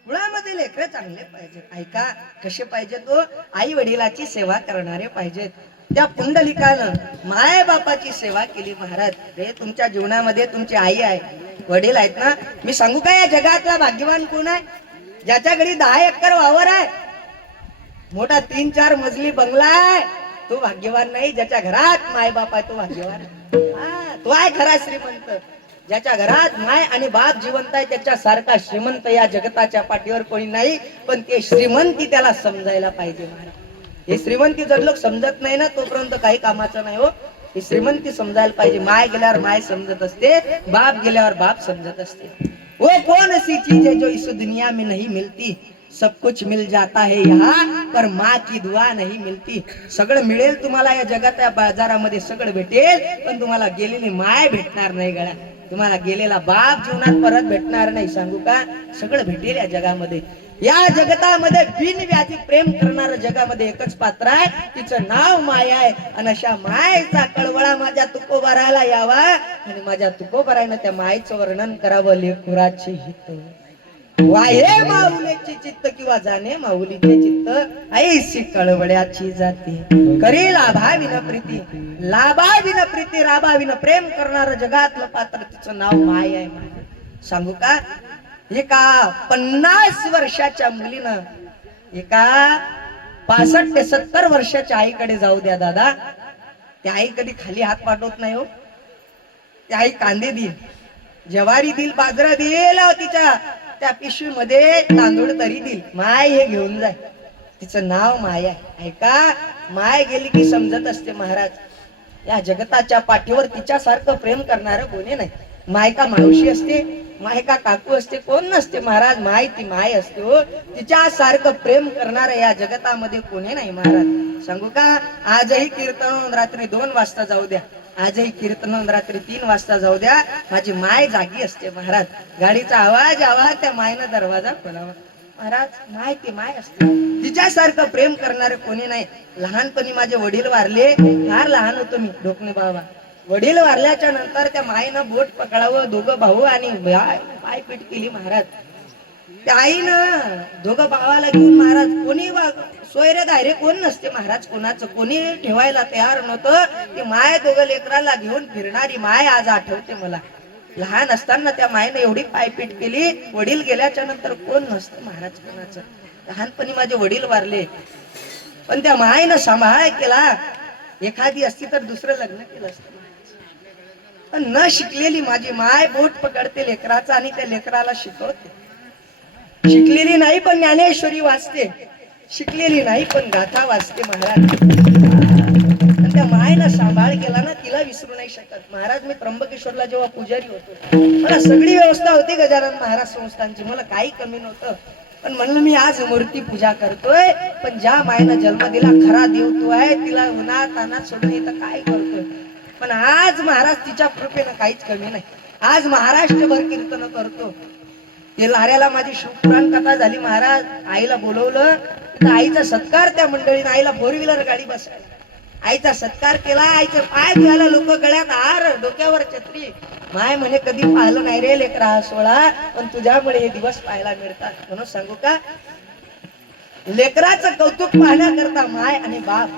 मुळामध्ये लेकरं चांगले पाहिजेत. ऐका कसे पाहिजे तो आई वडिलाची सेवा करणारे पाहिजेत. त्या पुंडलिकानं माय बापाची सेवा केली महाराज. रे तुमच्या जीवनामध्ये तुमची आई आहे, वडील आहेत ना. मी सांगू का या जगातला भाग्यवान कोण आहे? ज्याच्या घरी 10 एकर वावर आहे, मोठा 3-4 मजली बंगला आहे, तो भाग्यवान नाही. ज्याच्या घरात माय बाप आहे तो भाग्यवान. हा तो आहे खरा श्रीमंत. ज्याच्या घरात माय आणि बाप जिवंत आहे त्याच्या सारखा श्रीमंत या जगताच्या पाठीवर कोणी नाही. पण ते श्रीमंती त्याला समजायला पाहिजे महाराज. हे श्रीमंती जर लोक समजत नाही ना तोपर्यंत काही कामाचं नाही हो. ही श्रीमंती समजायला पाहिजे. माय गेल्यावर माय समजत असते, बाप गेल्यावर बाप समजत असते. वो कौन सी चीज है जो इस दुनिया में नहीं मिलती, सब कुछ मिल जाता है यहाँ पर माँ की दुआ नहीं मिलती. सगळं मिळेल तुम्हाला या जगात, या बाजारामध्ये सगळं भेटेल, पण तुम्हाला गेलेली माय भेटणार नाही गळ्या. तुम्हाला गेलेला बाप जीवनात परत भेटणार नाही. सांगू का सगळं भेटेल या जगामध्ये. या जगतामध्ये बिनव्याजी प्रेम करणारं जगामध्ये एकच पात्र आहे, तिचं नाव माय आहे. आणि अशा मायेचा कळवळा माझ्या तुकोबाराला यावा आणि माझ्या तुकोबारानं त्या मायेचं वर्णन करावं. लेकुराची हित वाहे माऊलीची चित्त किंवा जाणे माऊलीचे चित्त, ऐशी कळवळ्याची जाती करी लाभाविन प्रीती, लाभाविन प्रीती राभाविन प्रेम करणारं जगातलं पात्र तिचं नाव माय आहे. सांगू का एका 50 वर्षाच्या मुलीनं एका 65 ते 70 वर्षाच्या आईकडे जाऊ द्या दादा. त्या आई कधी खाली हात पाठवत नाही हो. त्या आई कांदे देईल, ज्वारी देईल, बाजरा देईल, तिच्या त्या पिशवीमध्ये तांदूळ तरी देईल. माय हे घेऊन जाय. तिचं नाव माय आहे. ऐका माय गेली की समजत असते महाराज. या जगताच्या पाठीवर तिच्यासारखं प्रेम करणारं कोणी नाही. माय का मावशी असते, माय का काकू असते, कोण नसते महाराज. माय ती माय असते हो. तिच्या सारखं प्रेम करणार या जगतामध्ये कोणी नाही महाराज. सांगू का आजही कीर्तन रात्री 2 वाजता जाऊ द्या, आजही कीर्तन रात्री 3 वाजता जाऊ द्या, माझी माय जागी असते महाराज. गाडीचा आवाज आवाज त्या मायनं दरवाजा खोलावा महाराज. माय ती माय असते. तिच्यासारखं प्रेम करणारे कोणी नाही. लहानपणी माझे वडील वारले, फार लहान होतो मी ढोकणे बाबा. वडील वारल्याच्या नंतर त्या माईनं बोट पकडावं, दोघं भाऊ आणि पाय पीठ केली महाराज. त्या आईनं दोघं भावाला घेऊन महाराज कोणी सोयरे दायरे कोण नसते महाराज, कोणाचं कोणी ठेवायला तयार नव्हतं. ती माय दोघं लेकराला घेऊन फिरणारी माय आज आठवते मला. लहान असताना त्या मायनं एवढी पायपीट केली. वडील गेल्याच्या नंतर कोण नसतं महाराज कोणाचं. लहानपणी माझे वडील वारले, पण त्या मायनं सांभाळ केला. एखादी असती तर दुसरं लग्न केलं असतं. पण न शिकलेली माझी माय बोट पकडते लेकराचा आणि त्या लेकराला शिकवते. शिकलेली नाही पण ज्ञानेश्वरी वाचते, शिकलेली नाही पण गाथा वाचते महाराज. आणि त्या मायनं सांभाळ केला ना, तिला विसरू नाही शकत महाराज. मी त्र्यंबकेश्वरला जेव्हा पुजारी होतो, मला सगळी व्यवस्था होती गजानन महाराज संस्थांची, मला काही कमी नव्हतं. पण म्हणलं मी आज मूर्ती पूजा करतोय, पण ज्या मायनं जन्म दिला खरा देव तो आहे, तिला उन्हात तानात सोडून इथं काय करतोय. पण आज महाराज तिच्या कृपेनं काहीच कमी नाही. आज महाराष्ट्रभर कीर्तन करतो. ते लाऱ्याला माझी शिवपुराण कथा झाली महाराज. आईला बोलवलं, आईचा सत्कार त्या मंडळीनं, आईला 4 व्हीलर गाडी बसवायला आईचा सत्कार केला. आईचं पाय धुवायला लोक, गळ्यात हार, डोक्यावर छत्री. माय म्हणे कधी पाहिलं नाही रे लेकरा हा सोहळा, पण तुझ्यामुळे हे दिवस पाहायला मिळतात. म्हणून सांगू का लेकराचं कौतुक पाहण्याकरता माय आणि बाप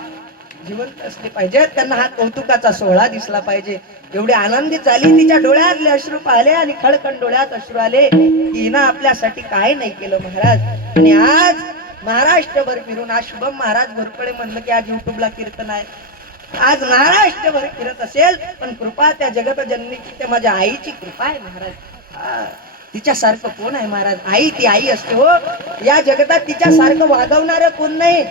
जिवंत असले पाहिजे. त्यांना हा कौतुकाचा सोहळा दिसला पाहिजे. एवढी आनंदी झाली, तिच्या डोळ्यातले अश्रू पाहिले आणि खळखळ डोळ्यात अश्रू आले की हिनं आपल्यासाठी काय नाही केलं महाराज. आणि आज महाराष्ट्रभर फिरून, आज शुभम महाराज घोरपडे म्हणलं की आज युट्यूबला कीर्तन आहे, आज महाराष्ट्रभर फिरत असेल, पण कृपा त्या जगत जननीची, त्या माझ्या आईची कृपा आहे महाराज. तिच्यासारखं कोण आहे महाराज. आई ती आई असते हो. या जगतात तिच्यासारखं वागवणारं कोण नाही.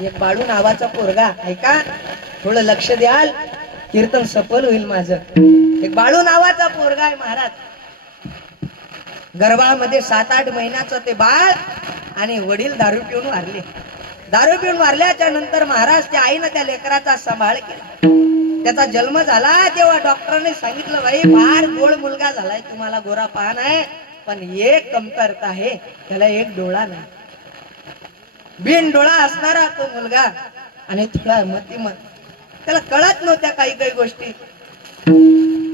एक बाळू नावाचा पोरगा, ऐका थोडं लक्ष द्याल, कीर्तन सफल होईल माझं. एक बाळू नावाचा पोरगा आहे महाराज, गर्भामध्ये 7-8 महिन्याचं ते बाळ, आणि वडील दारू पिऊन वारले. दारू पिऊन वारल्याच्या नंतर महाराज त्या आईनं त्या लेकराचा सांभाळ केला. त्याचा जन्म झाला तेव्हा डॉक्टरने सांगितलं, बाई फार गोड मुलगा झालाय तुम्हाला, गोरा पान आहे, पण एक कमतरता आहे, त्याला एक डोळा नाही. बिन डोळा असणारा तो मुलगा, आणि थोडा मतिमंद, त्याला कळत नव्हत्या काही काही गोष्टी.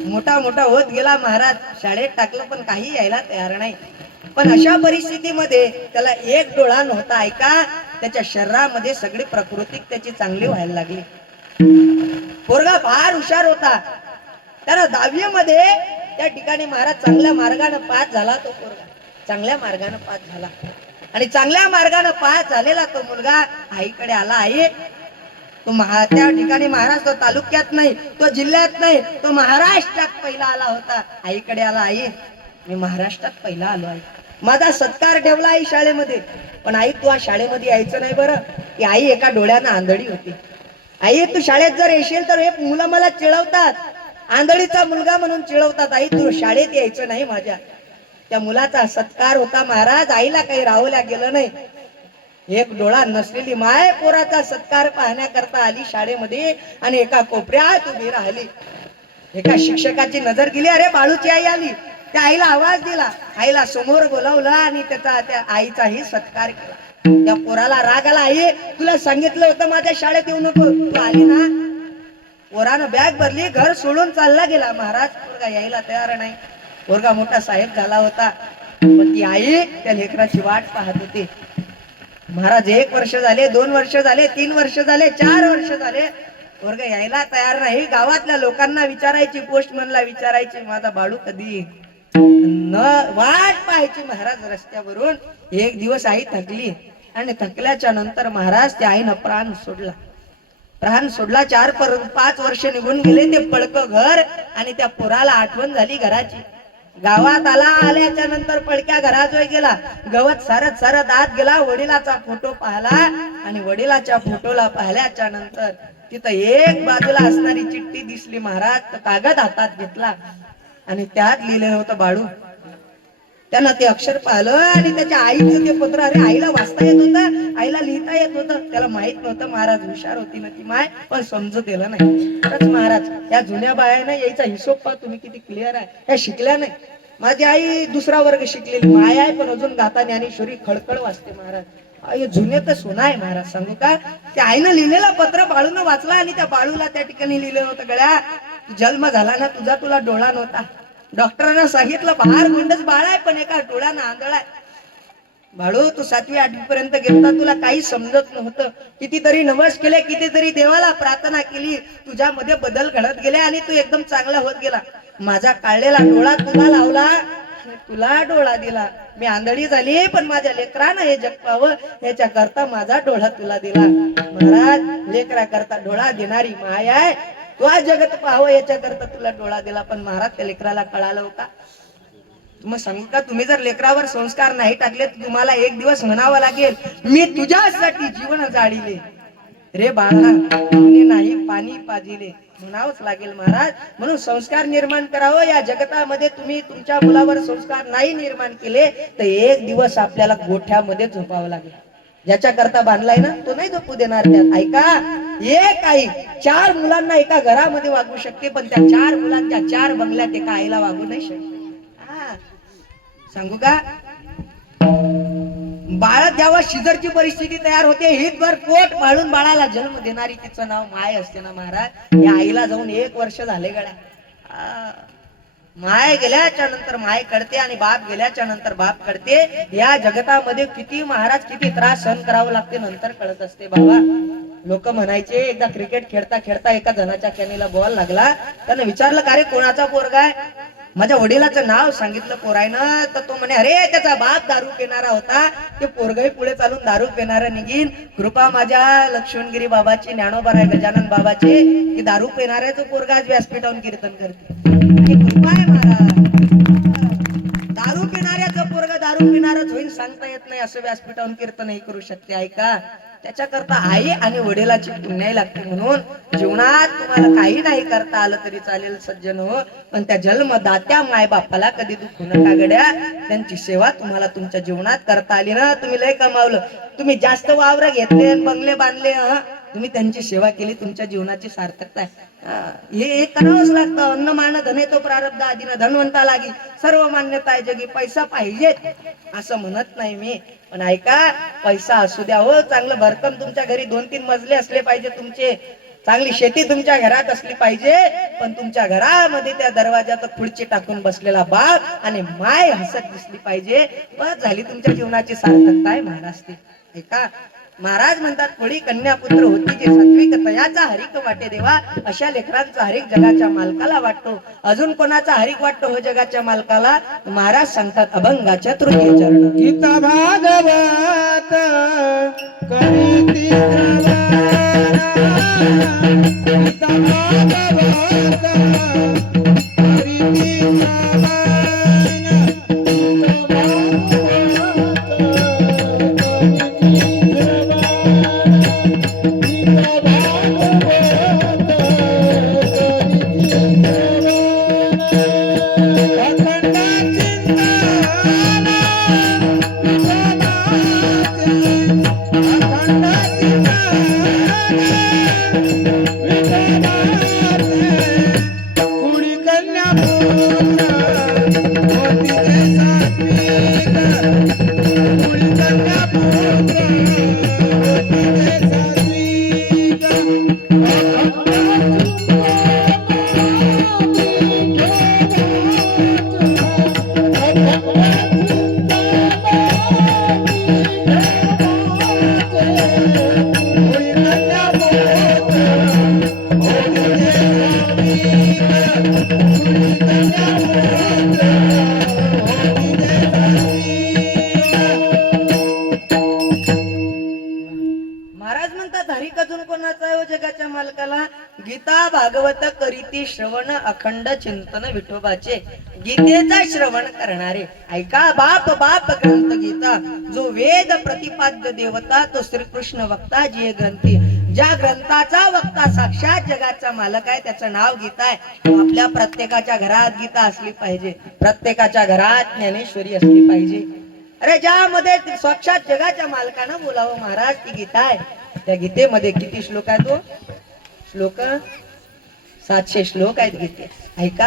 मोठा मोठा होत गेला महाराज, शाळेत टाकलं पण काही यायला तयार नाही. पण अशा परिस्थितीमध्ये त्याला एक डोळा नव्हता. ऐका, त्याच्या शरीरामध्ये सगळी प्रकृती त्याची चांगली व्हायला लागली. पोरगा फार हुशार होता. त्याला 10वी मध्ये त्या ठिकाणी महाराज चांगल्या मार्गाने पास झाला. तो पोरगा चांगल्या मार्गाने पास झाला, आणि चांगल्या मार्गाने पास झालेला तो मुलगा आईकडे आला. आई, तो त्या ठिकाणी महाराज तो तालुक्यात नाही, तो जिल्ह्यात नाही, तो महाराष्ट्रात पहिला आला होता. आईकडे आला, आई मी महाराष्ट्रात पहिला आलो आहे, माझा सत्कार ठेवला आई शाळेमध्ये. पण आई तू शाळेमध्ये यायचं नाही बरं. की आई एका डोळ्यानं आंधळी होती. आई तू शाळेत जर येशील तर हे मुलं मला चिडवतात, आंधळीचा मुलगा म्हणून चिडवतात. आई तू शाळेत यायचं नाही माझ्या. त्या मुलाचा सत्कार होता महाराज, आईला काही राहवल्या गेलं नाही. एक डोळा नसलेली माय पोराचा सत्कार पाहण्याकरता आली शाळेमध्ये, आणि एका कोपऱ्यात उभी राहिली. एका शिक्षकाची नजर गेली, अरे बाळूची आई आली. त्या आईला आवाज दिला, आईला समोर बोलावलं, आणि त्या आईचाही सत्कार केला. त्या पोराला राग आला, आई तुला सांगितलं होतं माझ्या शाळेत येऊ नको, तू आली ना. पोरानं बॅग भरली, घर सोडून चालला गेला. महाराज पोरगा यायला तयार नाही. पोरगा मोठा साहेब झाला होता, पण ती आई त्या लेकराची वाट पाहत होती. महाराज 1 वर्ष झाले, 2 वर्ष झाले, 3 वर्ष झाले, 4 वर्ष झाले, पोरगा यायला तयार नाही. गावातल्या लोकांना विचारायची, पोस्टमनला विचारायची, माझा बाळू कधी न वाट पाहायची महाराज रस्त्यावरून. एक दिवस आई थकली, आणि थकल्याच्या नंतर महाराज त्या आईनं प्राण सोडला. 4-5 वर्ष निघून गेले. ते पडकं घर, आणि त्या पोराला आठवण झाली घराची. गावात आल्याच्या नंतर पडक्या घराजवळ गेला, गवत सारत सारत आत गेला, वडिलाचा फोटो पाहिला, आणि वडिलाच्या फोटोला पाहिल्याच्या नंतर तिथं एक बाजूला असणारी चिठ्ठी दिसली महाराज. कागद हातात घेतला, आणि त्यात लिहिलेलं होतं बाळू. त्यांना ते अक्षर पाहिलं, आणि त्याच्या आईचं ते पत्र. अरे आईला वाचता येत होतं, आईला लिहिता येत होतं. त्याला माहित नव्हतं, महाराज हुशार होती ना ती माय, पण समजू दिलं नाही. खरंच महाराज, या जुन्या बायाने यायचा हिशोब पहा तुम्ही किती क्लिअर आहे. या शिकल्या नाही. माझी आई 2रा वर्ग शिकलेली माय आहे, पण अजून गाता ज्ञानेश्वरी खळखळ वाचते महाराज. हे जुने तर सोना आहे महाराज. सांगू का, त्या आईनं लिहिलेलं पत्र बाळूनं वाचला, आणि त्या बाळूला त्या ठिकाणी लिहिलेलं होतं, गळ्या जन्म झाला ना तुझा, तुला डोळा नव्हता. डॉक्टरांना सांगितलं बाहेर गुंडच बाळ आहे, पण एका डोळ्यानं आंधळा आहे. बाळू तू 7वी-8वी पर्यंत गेलता, तुला काही समजत नव्हतं. कितीतरी नमस केले, कितीतरी देवाला प्रार्थना केली, तुझ्यामध्ये बदल घडत गेले, आणि तू एकदम चांगला होत गेला. माझा काढलेला डोळा तुला लावला, तुला डोळा दिला. मी आंधळी झाली, पण माझ्या लेकरानं हे जग पाहावं याच्या करता माझा डोळा तुला दिला. महाराज लेकरा करता डोळा देणारी माय आहे. तू आज जगत पाहावं याच्या करता तुला डोळा दिला. पण महाराज त्या लेकराला कळालं होता. मग सांगू का, तुम्ही जर लेकरावर संस्कार नाही टाकले तर तुम्हाला एक दिवस म्हणावं लागेल, मी तुझ्यासाठी जीवन जाळीले रे बाळा, तुने नाही पाणी पाजिले, म्हणावंच लागेल महाराज. म्हणून संस्कार निर्माण करावं या जगतामध्ये. तुम्ही तुमच्या मुलावर संस्कार नाही निर्माण केले तर एक दिवस आपल्याला गोठ्यामध्ये झोपावं लागेल. ज्याच्या करता बांधलाय ना तो नाही झोपू देणार त्यात. ऐका, एक आई 4 मुलांना एका घरामध्ये वागवू शकते, पण त्या 4 मुलांच्या 4 बंगल्यात एका आईला वागू नाही शकते. सांगू का, बाळ जेव्हा शिजरची परिस्थिती तयार होते, हितभर पोट पाळून बाळाला जन्म देणारी तिचं नाव माय असते ना महाराज. या आईला जाऊन 1 वर्ष झाले गड्या. माय गेल्याच्या नंतर माय कळते, आणि बाप गेल्याच्या नंतर बाप कळते. या जगतामध्ये किती महाराज किती त्रास सहन करावं लागते नंतर कळत असते बाबा. लोक म्हणायचे, एकदा क्रिकेट खेळता खेळता एका जणाच्या कॅनीला बॉल लागला. त्यानं विचारलं, का रे कोणाचा पोरगा आहे? माझ्या वडिलाचं नाव सांगितलं पोरायनं. तर तो म्हणे, अरे त्याचा बाप दारू पिणारा होता, ते पोरगाही पुढे चालून दारू पिणारा निघीन. कृपा माझ्या लक्ष्मणगिरी बाबाची, ज्ञानोबा गजानन बाबाचे, की दारू पिणाऱ्याचं पोरगा आज व्यासपीठावरून कीर्तन करते. कृपा आहे महाराज. दारू पिणाऱ्याचं पोरगा दारू पिणारच होईल सांगता येत नाही, असं व्यासपीठावरून कीर्तनही करू शकते. ऐका, त्याच्याकरता आई आणि वडिलाची पुण्याई लागते. म्हणून जीवनात तुम्हाला काही नाही करता आलं तरी चालेल सज्जन हो, पण त्या जन्मदात्या माय बापाला कधी दुखू नका गड्या. त्यांची सेवा तुम्हाला तुमच्या जीवनात करता आली ना, तुम्ही लय कमावलं. तुम्ही जास्त वावर घेतले, बंगले बांधले, तुम्ही त्यांची सेवा केली, तुमच्या जीवनाची सार्थकता आहे. हे करावंच लागतं. अन्न मान धने तो प्रारब्ध आधी ना धनवंता लागी सर्व मान्यता आहे जगी. पैसा पाहिजे असं म्हणत नाही मी, पण ऐका, पैसा असू द्या हो, चांगलं भरकम तुमच्या घरी 2-3 मजले असले पाहिजे तुमचे, चांगली शेती तुमच्या घरात असली पाहिजे, पण तुमच्या घरामध्ये त्या दरवाजात खुर्ची टाकून बसलेला बाप आणि माय हसत दिसली पाहिजे. बस झाली तुमच्या जीवनाची सार्थकता आहे महाराज. ते ऐका, महाराज म्हणतात, थोडी कन्या पुत्र होती जे सात्विक तयाचा हरिक वाटे देवा. अशा लेकरांचा हरिक जगाच्या मालकाला वाटतो. अजून कोणाचा हरिक वाटतो हो जगाच्या मालकाला? महाराज सांगतात अभंगाच्या तृतीय चरण. गीता भागवत करीती श्रवण, गीता भागवत करीती श्रवण, गीता भागवत करीती श्रवण अखंड चिंतन विठोबाचे. गीतेचा श्रवण करणारे, ऐका, बाप बाप ग्रंथ गीता, जो वेद प्रतिपाद्य देवता तो श्रीकृष्ण वक्ता जी ग्रंथी. ज्या ग्रंथाचा वक्ता साक्षात जगाचा मालक आहे त्याचं नाव गीता आहे. आपल्या प्रत्येकाच्या घरात गीता असली पाहिजे, प्रत्येकाच्या घरात ज्ञानेश्वरी असली पाहिजे. अरे ज्यामध्ये साक्षात जगाच्या मालकानं बोलावं महाराज, ती गीता आहे. त्या गीतेमध्ये किती श्लोक आहेत हो? श्लोक 700 श्लोक आहेत गीते. ऐका,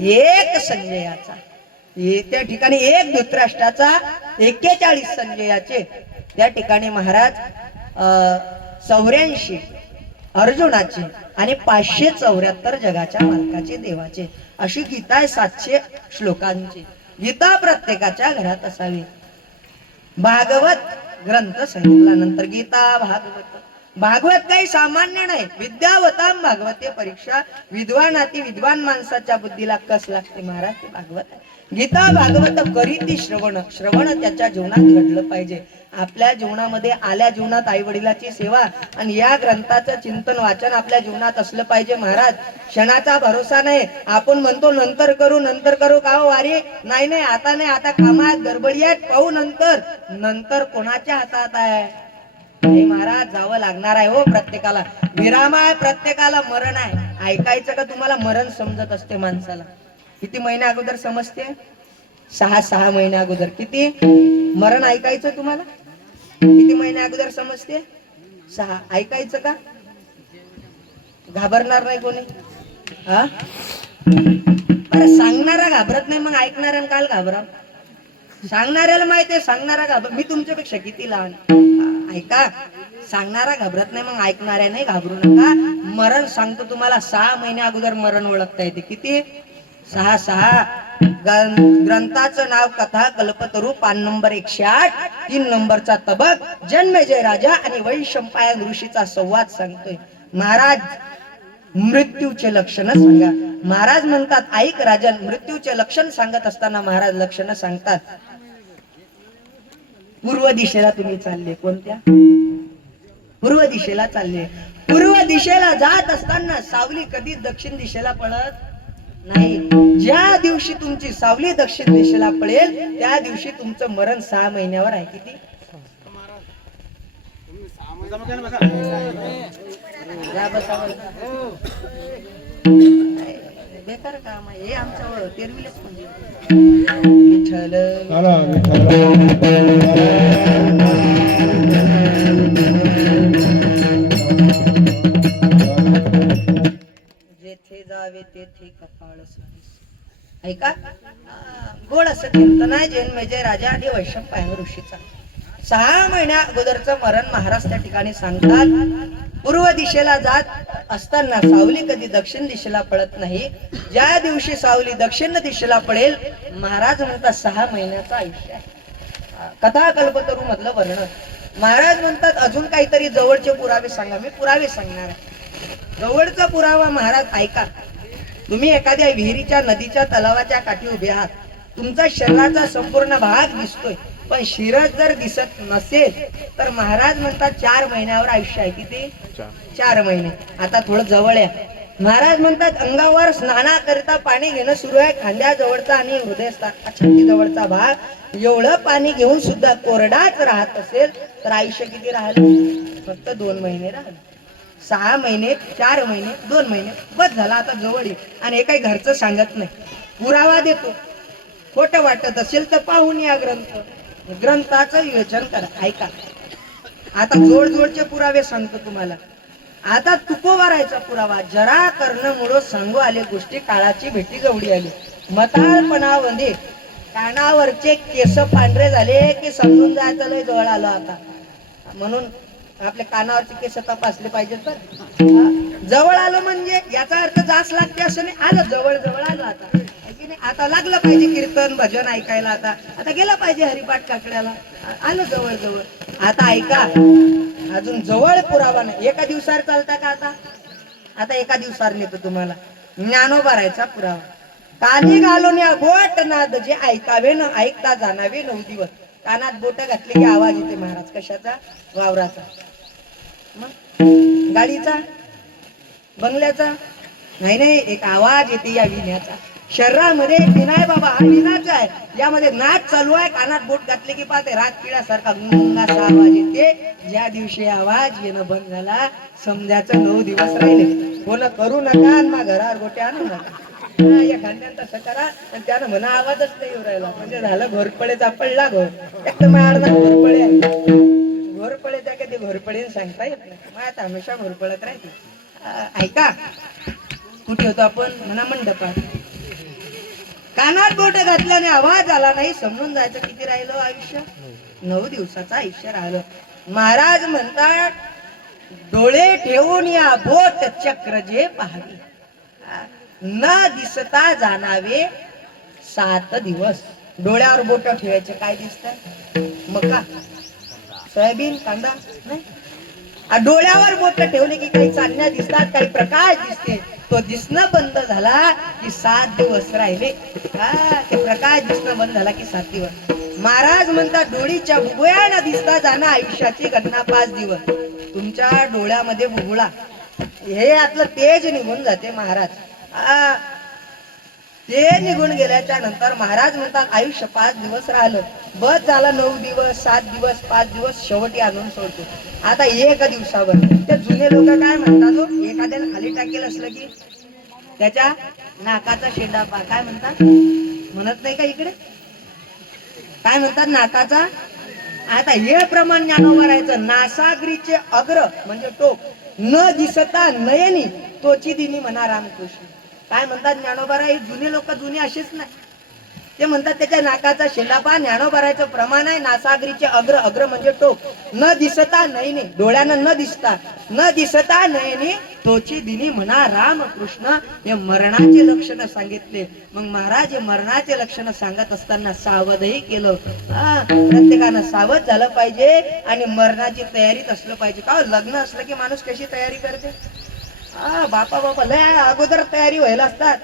एक संजयाचा, त्या ठिकाणी एक धृतराष्ट्राचा, 41 संजयाचे, त्या ठिकाणी महाराज 84 अर्जुनाचे आणि 574 जगाच्या मालकाचे देवाचे. अशी गीता आहे 700 श्लोकांची. गीता प्रत्येकाच्या घरात असावी. भागवत ग्रंथ सांगितला नंतर गीता भागवत. भागवत काही सामान्य नाही. विद्यावताम भागवते परीक्षा, विद्वानाती विद्वान माणसाच्या बुद्धीला कस लागते महाराज, ते भागवत आहे. गीता भागवत करीती श्रवण, श्रवण त्याच्या जीवनात घडलं पाहिजे. आपल्या जीवनामध्ये आल्या जीवनात आई वडिलाची सेवा आणि या ग्रंथाचं चिंतन वाचन आपल्या जीवनात असलं पाहिजे महाराज. क्षणाचा भरोसा नाही. आपण म्हणतो नंतर करू का हो वारी? नाही नाही, आता नाही, आता कामात गडबडी आहे, पाहू नंतर. नंतर कोणाच्या हातात आहे? हे महाराज, जावं लागणार आहे हो प्रत्येकाला. विराम आहे, प्रत्येकाला मरण आहे. ऐकायचं का तुम्हाला? मरण समजत असते माणसाला. किती महिन्या अगोदर समजते? 6 महिन्या अगोदर. किती मरण ऐकायचं तुम्हाला? किती महिन्या अगोदर समजते? 6. ऐकायचं का? घाबरणार नाही कोणी? हा, अरे सांगणारा घाबरत नाही, मग ऐकणाऱ्या काल घाबरा? सांगणाऱ्याला माहिती आहे, सांगणारा घाबर. मी तुमच्यापेक्षा किती लहान. ऐका, सांगणारा घाबरत नाही, मग ऐकणाऱ्या नाही घाबरू नका. मरण सांगतो तुम्हाला, 6 महिन्या अगोदर मरण ओळखता येते. किती? 6. ग्रंथाचं नाव कथा कल्पतरू, पान नंबर 108, 3 नंबरचा तबक. जन्मेजय राजा आणि वैशंपायन ऋषीचा संवाद सांगतोय. महाराज मृत्यूचे लक्षण सांगा. महाराज म्हणतात, ऐक राजन, मृत्यूचे लक्षण सांगत असताना महाराज लक्षण सांगतात. पूर्व दिशेला तुम्ही चालले. कोणत्या? पूर्व दिशेला चालले. पूर्व दिशेला जात असताना सावली कधी दक्षिण दिशेला पळत नाही. ज्या दिवशी तुमची सावली दक्षिण दिशेला पळेल त्या दिवशी तुमचं मरण 6 महिन्यावर आहे. किती? जा बसा बेकार काम आहे हे आमचं तेरविलेच म्हणजे विठ्ठल चला विठ्ठल जेथे जावे तेथे कपाळ सोईस. ऐका गोड असं कीर्तन आहे जन्मेजय राजा आणि वैशंपायन ऋषीचा. 6 महिन्या अगोदरचं मरण महाराज त्या ठिकाणी सांगतात. पूर्व दिशेला जात असताना सावली कधी दक्षिण दिशेला पळत नाही. ज्या दिवशी सावली दक्षिण दिशेला पडेल महाराज म्हणतात 6 महिन्याचं आयुष्य आहे. कथा कल्पतरू मधलं वर्णन. महाराज म्हणतात अजून काहीतरी जवळचे पुरावे सांगा. मी पुरावे सांगणार आहे. जवळचा पुरावा महाराज ऐका. तुम्ही एखाद्या विहिरीच्या नदीच्या तलावाच्या काठी उभे आहात. तुमचा शरीराचा संपूर्ण भाग दिसतोय पण शिरच जर दिसत नसेल तर महाराज म्हणतात 4 महिन्यावर आयुष्य आहे. किती? 4 महिने. आता थोडं जवळ या. महाराज म्हणतात अंगावर स्नानाकरिता पाणी घेणं सुरू आहे. खांद्याजवळचा आणि छाती जवळचा भाग एवढं पाणी घेऊन सुद्धा कोरडाच राहत असेल तर आयुष्य किती राहिलं? फक्त 2 महिने राहिलं. 6 महिने 4 महिने 2 महिने बस झाला. आता जवळ ये. आणि हे काही घरचं सांगत नाही, पुरावा देतो. खोटं वाटत असेल तर पाहून या ग्रंथाचं विवेचन करा. ऐका आता जोडचे पुरावे सांगतो तुम्हाला. आता तुकोबारायचा पुरावा. जरा कर्ण मुळो सांगू आले गोष्टी काळाची भेटी जवळी आली. म्हातारपणामध्ये कानावरचे केस पांढरे झाले की समजून जायचं लय जवळ आलो आता. म्हणून आपल्या कानावरचे केस तपासले पाहिजेत. तर जवळ आलं म्हणजे याचा अर्थ जास्त लागते असं नाही. आलं जवळ आलं आता. आता लागलं पाहिजे कीर्तन भजन ऐकायला. आता गेला पाहिजे हरिपाठ काकड्याला. आलं जवळ. आता ऐका अजून जवळ पुरावा नाही. एका दिवसावर चालता का? आता एका दिवसावर नेतो तुम्हाला. ज्ञानोबारायचा पुरावा. कानी घालून या बोट नाद जे ऐकावे न ऐकता जाणावे 9 दिवस. कानात बोट घातले की आवाज येते महाराज. कशाचा? वावराचा. मग गाडीचा बंगल्याचा नाही एक आवाज येते या विण्याचा. शरीरामध्ये विनाय बाबा हा विनाचा आहे. यामध्ये नाच चालू आहे. कानात बोट घातले की पाहते रात किड्यासारखा गुंगाचा आवाज येते. ज्या दिवशी आवाज येणं बंद झाला समजायचं 9 दिवस राहिले. कोण करू नका आणि मग घरावर गोटे आणू नका. या खांद्यानं तसं करा आणि त्यानं म्हणा आवाजच नाही येऊ राहिला म्हणजे झालं घोरपळेचा पडला. एकदम अर्धा घोरपळे आहे. घोरपळे त्या कधी घोरपळे सांगता येत नाही. मग आता हमेशा घोरपळत राहते. ऐका कुठे होतो आपण? म्हणा मंडपात. कानात बोट घातल्याने आवाज आला नाही समजून जायचं किती राहिलं आयुष्य? 9 दिवसाचं आयुष्य राहिलं. महाराज म्हणतात डोळे ठेवून या बोट चक्र जे पाहावे न दिसता जाणावे 7 दिवस. डोळ्यावर बोट ठेवायचे. काय दिसत? मका सोयाबीन कांदा नाही. डोळ्यावर बोट ठेवले की काही चांदण्या दिसतात, काही प्रकाश दिसते. तो दिसणं बंद झाला की 7 दिवस राहिले. ते प्रकाश दिसणं बंद झाला की 7 दिवस. महाराज म्हणतात डोळीच्या बुबुळ्या न दिसता जाणं आयुष्याची गणना 5 दिवस. तुमच्या डोळ्यामध्ये बुबुळा हे आतलं तेज निघून जाते महाराज. ते निघून गेल्याच्या नंतर महाराज म्हणतात आयुष्य 5 दिवस राहिलं. बस झाला 9 दिवस 7 दिवस 5 दिवस शेवटी आणून सोडतो. आता 1 दिवसावर ते जुने लोक काय म्हणतात? एखाद्याला खाली टाकेल असलं की त्याच्या नाकाचा शेंडा पा. काय म्हणतात? म्हणत नाही का इकडे? काय म्हणतात? नाकाचा. आता हे प्रमाण ज्ञानोबा राहायचं. नासागरीचे अग्र म्हणजे टोक न दिसता नयनी तोची दिनी म्हणा रामकृष्ण. काय म्हणतात ज्ञानोबा? हे जुने लोक जुने असेच नाही. ते म्हणतात त्याच्या नाकाचा शेंडापा. ज्ञानोबारायचं प्रमाण आहे नासागरीचे अग्र म्हणजे टोक न दिसता नयनी. डोळ्यानं न दिसता नयनी तोची दिनी म्हणा रामकृष्ण. हे मरणाचे लक्षण सांगितले. मग महाराज हे मरणाचे लक्षण सांगत असताना सावधही केलं. प्रत्येकानं सावध झालं पाहिजे आणि मरणाची तयारीत असलं पाहिजे. का लग्न असलं की माणूस कशी तयारी करते? बापा लय अगोदर तयारी व्हायला असतात.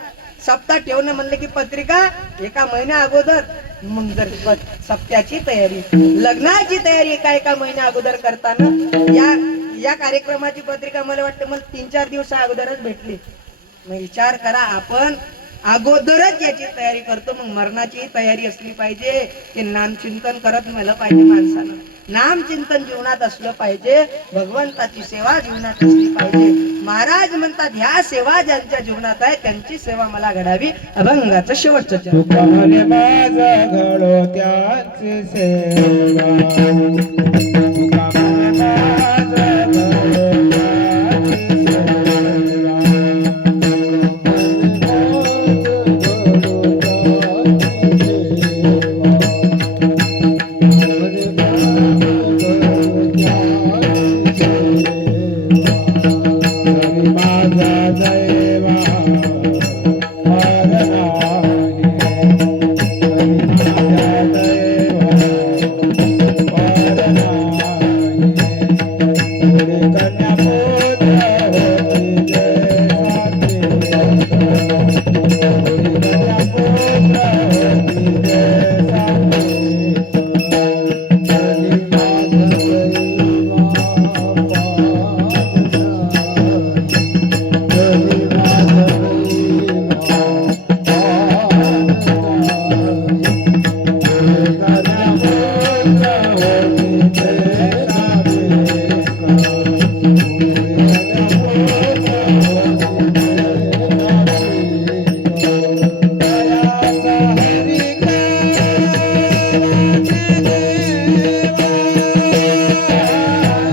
सप्ताह ठेवणं म्हणलं की पत्रिका 1 महिन्या अगोदर. मग जर सप्त्याची तयारी लग्नाची तयारी एका महिन्या अगोदर करताना या कार्यक्रमाची पत्रिका मला वाटतं मला 3-4 दिवसा अगोदरच भेटली. मग विचार करा आपण अगोदरच याची तयारी करतो. मग मरणाची तयारी असली पाहिजे की नामचिंतन करत मला पाहिजे माणसानं. नाम चिंतन जीवनात असलं पाहिजे, भगवंताची सेवा जीवनात असली पाहिजे. महाराज म्हणतात ह्या सेवा ज्यांच्या जीवनात आहे त्यांची सेवा मला घडावी. अभंगाचं शेवटचं चरण. तुका म्हणे माझ घडो त्याची सेवा तुका म्हणे माझ घडो त्याची सेवा हरी माझा दैवा पार नाही हरी माझा दैवा पार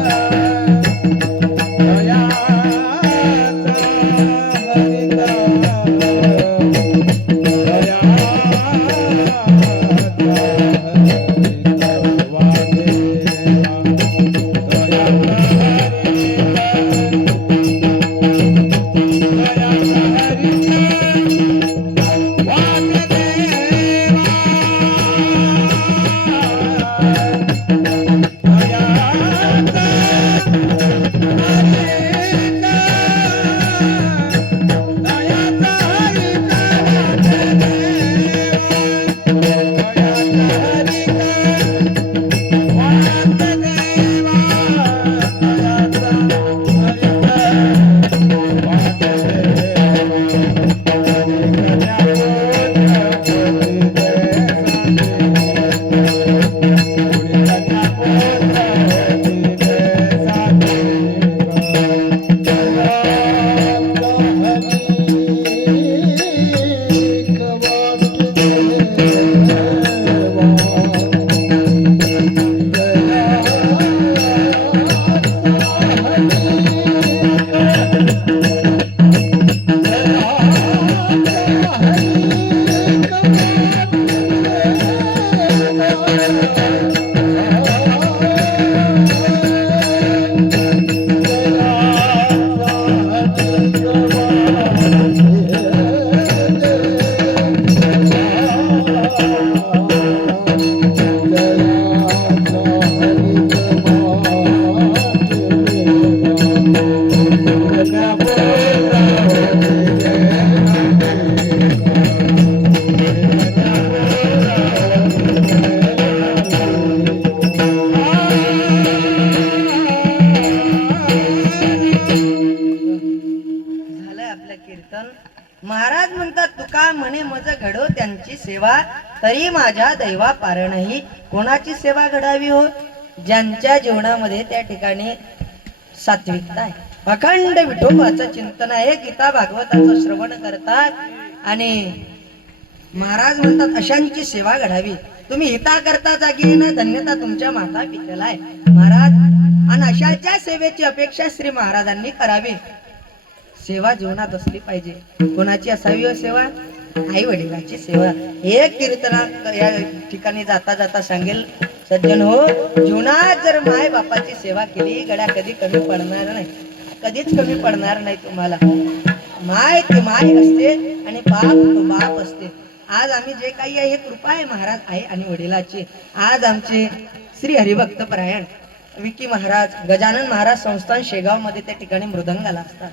नाही पुढे कन्या पुत्र होती जय साथी पुढे कन्या पुत्र होती जय साथी हरी माझा दैवा महाराज म्हणतात तुका म्हणे मज घडो त्यांची सेवा तरी माझ्या दैवा पार नाही. कोणाची सेवा घडावी हो? ज्यांच्या जीवनामध्ये त्या ठिकाणी सात्विकता आहे, अखंड विठोबाचं चिंतन आहे, गीता भागवताचं श्रवण करतात आणि महाराज म्हणतात अशांची सेवा घडावी. तुम्ही हिता करता जागी ना धन्यता तुमच्या माता पित्याला आहे महाराज. आणि अशाच्या सेवेची अपेक्षा श्री महाराजांनी करावी. सेवा जीवनात असली पाहिजे. कोणाची असावी हो सेवा? आई वडिलांची सेवा. एक कीर्तना या ठिकाणी जाता जाता सांगेल सज्जन हो, जीवनात जर माय बापाची सेवा केली गड्या कधी कमी पडणार नाही, कधीच कमी पडणार नाही तुम्हाला. माय ते माय असते आणि बाप तो बाप असते. आज आम्ही जे काही आहे हे कृपा आहे महाराज आहे आणि वडिलाची. आज आमचे श्री हरिभक्त परायण विकी महाराज, गजानन महाराज संस्थान शेगाव मध्ये त्या ठिकाणी मृदंगाला असतात.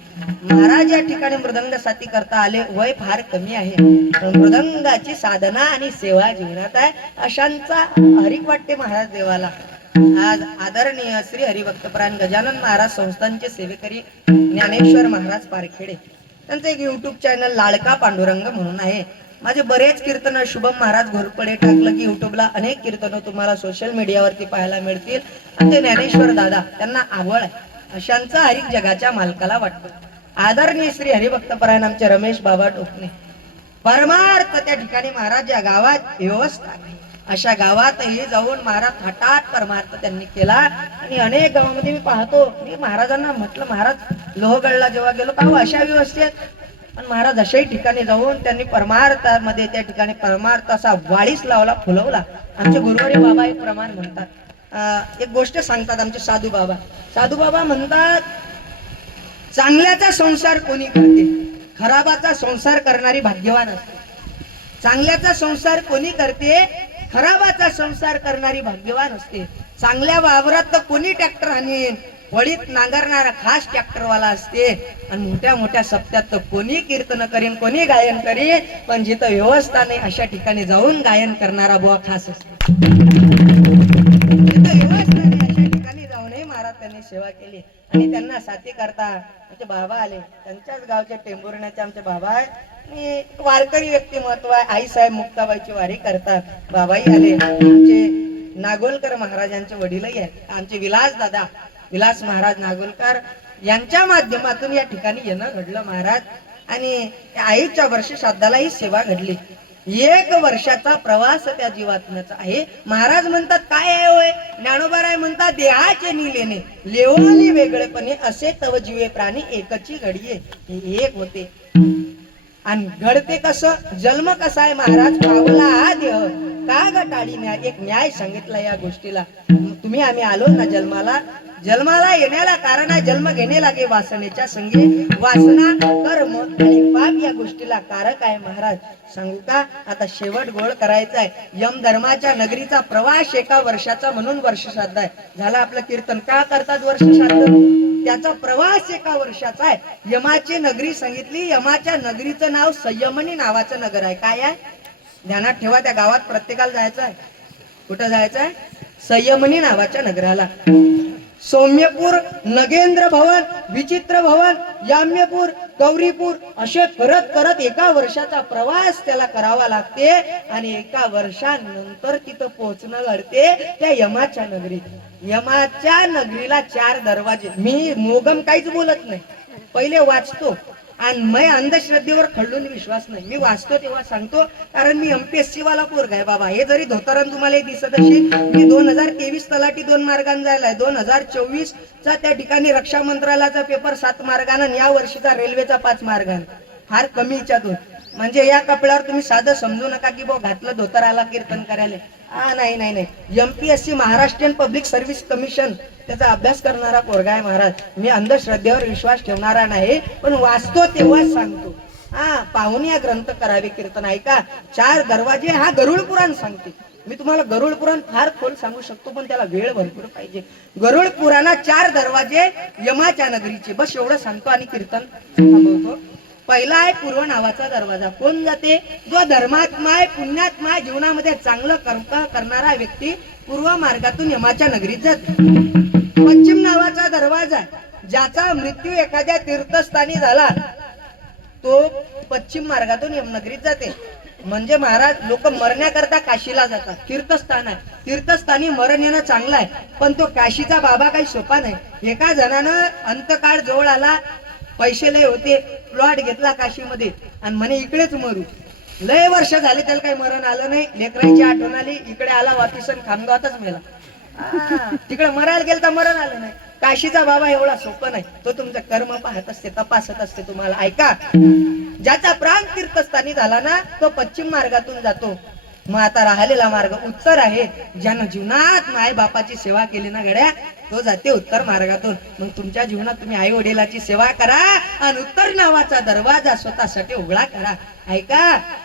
महाराज या ठिकाणी मृदंग साथी करता आले, वय फार कमी आहे पण मृदंगाची साधना आणि सेवा जीवनात आहे. अशांचा हरिक वाटते महाराज देवाला. आज आदरणीय श्री हरिभक्तपरायण गजानन महाराज संस्थानचे सेवेकरी ज्ञानेश्वर महाराज पारखेडे, त्यांचं एक युट्यूब चॅनल लाडका पांडुरंग म्हणून आहे. माझे बरेच कीर्तन शुभम महाराज घोरपडे टाकलं की युट्यूबला अनेक कीर्तन तुम्हाला सोशल मीडियावरती पाहायला मिळतील. आणि ते ज्ञानेश्वर दादा त्यांना आवड आहे अशांचा हरिक जगाच्या मालकाला वाटतो. आदरणीय श्री हरिभक्तपरायण आमचे रमेश बाबा टोपणे परमार्थ त्या ठिकाणी महाराज या गावात व्यवस्था नाही अशा गावातही जाऊन महाराज हठात परमार्थ त्यांनी केला. आणि अनेक गावामध्ये मी पाहतो मी महाराजांना म्हटलं महाराज लोहगडला जेव्हा गेलो का अशा व्यवस्थेत पण महाराज अशाही ठिकाणी जाऊन त्यांनी परमार्थामध्ये त्या ठिकाणी परमार्थाचा वाळीच लावला फुलवला. आमचे गुरुवारी बाबा एक प्रमाण म्हणतात एक गोष्ट सांगतात आमचे साधू बाबा म्हणतात चांगल्याचा संसार कोणी करते खराबाचा संसार करणारी भाग्यवान असते. चांगल्याचा संसार कोणी करते खराबाचा संसार करणारी भाग्यवान असते. चांगल्या वावरात तर कोणी ट्रॅक्टर आणीन वळीत नांगरणारा खास ट्रॅक्टरवाला असते. आणि मोठ्या मोठ्या सप्त्यात तर कोणी कीर्तन करीन कोणी गायन करीन पण जिथं व्यवस्था नाही अशा ठिकाणी जाऊन गायन करणारा बुवा खास असतो. जिथं व्यवस्था नाही अशा ठिकाणी जाऊनही महाराज त्यांनी सेवा केली. आणि त्यांना साथी करता आमचे बाबा आले त्यांच्याच गावचे टेंभुर्ण्याचे आमचे बाबा आहे आणि वारकरी व्यक्तिमत्व आहे. आई साहेब मुक्ताबाईची वारी करतात. बाबाही आले आमचे नागोलकर महाराजांचे वडीलही आहेत आमचे विलास महाराज नागोलकर यांच्या माध्यमातून या ठिकाणी येणं घडलं महाराज. आणि आईच्या वर्ष श्राद्धालाही सेवा घडली. 1 वर्षाचा प्रवास त्या जीवात्म्याचा आहे. महाराज म्हणतात काय आहे होय ज्ञानोबाराय म्हणतात देहाचे निलेने लेवाली वेगळेपणे असे तव जीवे प्राणी एकची घडीये एक होते. आणि घडते कसं जन्म कसा आहे महाराज पावला हा देह का ग टाळी न्याय एक न्याय सांगितला या गोष्टीला. तुम्ही आम्ही आलो ना जन्माला येण्याला कारण आहे जन्म घेणे लागे वासनेच्या संगे वासना कर्म आणि पाप या गोष्टीला कारक आहे महाराज. सांगू का आता शेवट गोळ करायचा आहे. यम धर्माच्या नगरीचा प्रवास 1 वर्षाचा म्हणून वर्ष श्राद्ध आहे. झालं आपलं कीर्तन का करतात वर्ष श्राद्ध त्याचा प्रवास 1 वर्षाचा आहे. यमाची नगरी सांगितली यमाच्या नगरीचं नाव संयमनी नावाचं नगर आहे. काय आहे ध्यानात ठेवा त्या गावात प्रत्येकाला जायचं आहे. कुठं जायचं आहे संयमनी नावाच्या नगराला. सौम्यपूर नगेंद्र भवन विचित्र भवन याम्यपूर गौरीपूर असे करत करत 1 वर्षाचा प्रवास त्याला करावा लागते. आणि 1 वर्षानंतर तिथं पोहोचणं घडते त्या यमाच्या नगरीत. यमाच्या नगरीला 4 दरवाजे. मी मोगम काहीच बोलत नाही पहिले वाचतो आणि मी अंधश्रद्धेवर खडून विश्वास नाही. मी वाचतो तेव्हा सांगतो कारण मी MPSC वाला पोरगा आहे बाबा. हे जरी धोतरण तुम्हाला दिसत असेल मी 2023 तलाठी 2 मार्गाने जायलाय. 2024 चा त्या ठिकाणी रक्षा मंत्रालयाचा पेपर 7 मार्गाने आणि या वर्षीचा रेल्वेचा 5 मार्गाने फार कमीच्या 2. म्हणजे या कपड्यावर तुम्ही साधं समजू नका की बो घातलं धोतराला कीर्तन करायला. नाही MPSC Maharashtrian public service commission त्याचा अभ्यास करणारा पोरगा आहे महाराज. मी अंधश्रद्धेवर विश्वास ठेवणारा नाही पण वाचतो तेव्हाच सांगतो. पाहुणे या ग्रंथ करावे कीर्तन ऐका. 4 दरवाजे हा गरुड पुराण सांगते. मी तुम्हाला गरुड पुराण फार खोल सांगू शकतो पण त्याला वेळ भरपूर पाहिजे. गरुड पुराणात 4 दरवाजे यमाच्या नगरीचे बस एवढं सांगतो आणि कीर्तन थांबवतो. पहिला आहे पूर्व नावाचा दरवाजा. कोण जाते जो धर्मात्मा आहे पुण्यात्मा आहे जीवनामध्ये चांगलं कर्म करणारा व्यक्ती पूर्व मार्गातून यमाच्या नगरीत जाते. पश्चिम नावाचा दरवाजा ज्याचा मृत्यू एखाद्या तीर्थस्थानी झाला तो पश्चिम मार्गातून यमनगरीत जाते. म्हणजे महाराज लोक मरण्याकरता काशीला जातात. तीर्थस्थान आहे तीर्थस्थानी मरण येणं चांगलं आहे पण तो काशीचा बाबा काही सोपा नाही. एका जणानं अंतकाळ जवळ आला पैसे लय होते प्लॉट घेतला काशीमध्ये आणि म्हणे इकडेच मरू. लय वर्ष झाले त्याला काही मरण आलं नाही. लेकरांची आठवण आली इकडे आला वापिस खामगावातच मेला. तिकडे मरायला गेलं तर मरण आलं नाही. काशीचा बाबा एवढा सोपं नाही. तो तुमचं कर्म पाहत असते तपासत असते. तुम्हाला ऐका ज्याचा प्राण तीर्थस्थानी झाला ना तो पश्चिम मार्गातून जातो. मग आता राहिलेला मार्ग उत्तर आहे. ज्यानं जीवनात माय बापाची सेवा केली ना गड्या तो जाते उत्तर मार्गातून. मग तुमच्या जीवनात तुम्ही आई वडिलाची सेवा करा आणि उत्तर नावाचा दरवाजा स्वतःसाठी उघडा करा. ऐका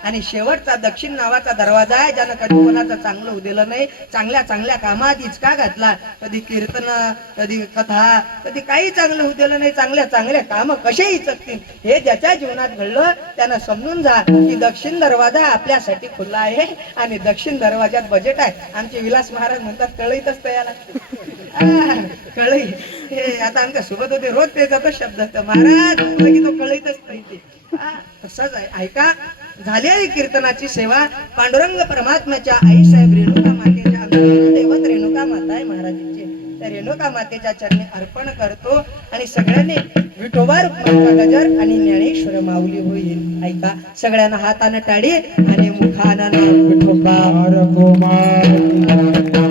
आणि शेवटचा दक्षिण नावाचा दरवाजा आहे. ज्यानं कधी कोणाचं चांगलं उदिलं नाही चांगल्या चांगल्या कामात इचका घातला कधी कीर्तन कधी कथा कधी काही चांगलं उदिलं नाही. चांगल्या चांगल्या काम कसे इचकतील हे ज्याच्या जीवनात घडलं त्यानं समजून जा की दक्षिण दरवाजा आपल्यासाठी खुला आहे आणि दक्षिण दरवाज्यात बजेट आहे. आमचे विलास महाराज म्हणतात कळईतच तयार कळई. हे आता आमच्या सोबत होते रोज ते जातो शब्द महाराज की तो कळईतच पाहिजे. तसंच आहे. ऐका झाली आहे कीर्तनाची सेवा. पांडुरंग परमात्म्याच्या आई साहेब रेणुका मातेच्या दैवत रेणुका माता आहे महाराजांची. त्या रेणुका मातेच्या चरणी अर्पण करतो आणि सगळ्यांनी विठोबा रुक्माईचा गजर आणि ज्ञानेश्वर माऊली होईल. ऐका सगळ्यांना हाताने टाळी आणि मुखानं नाव विठोबा. कुमार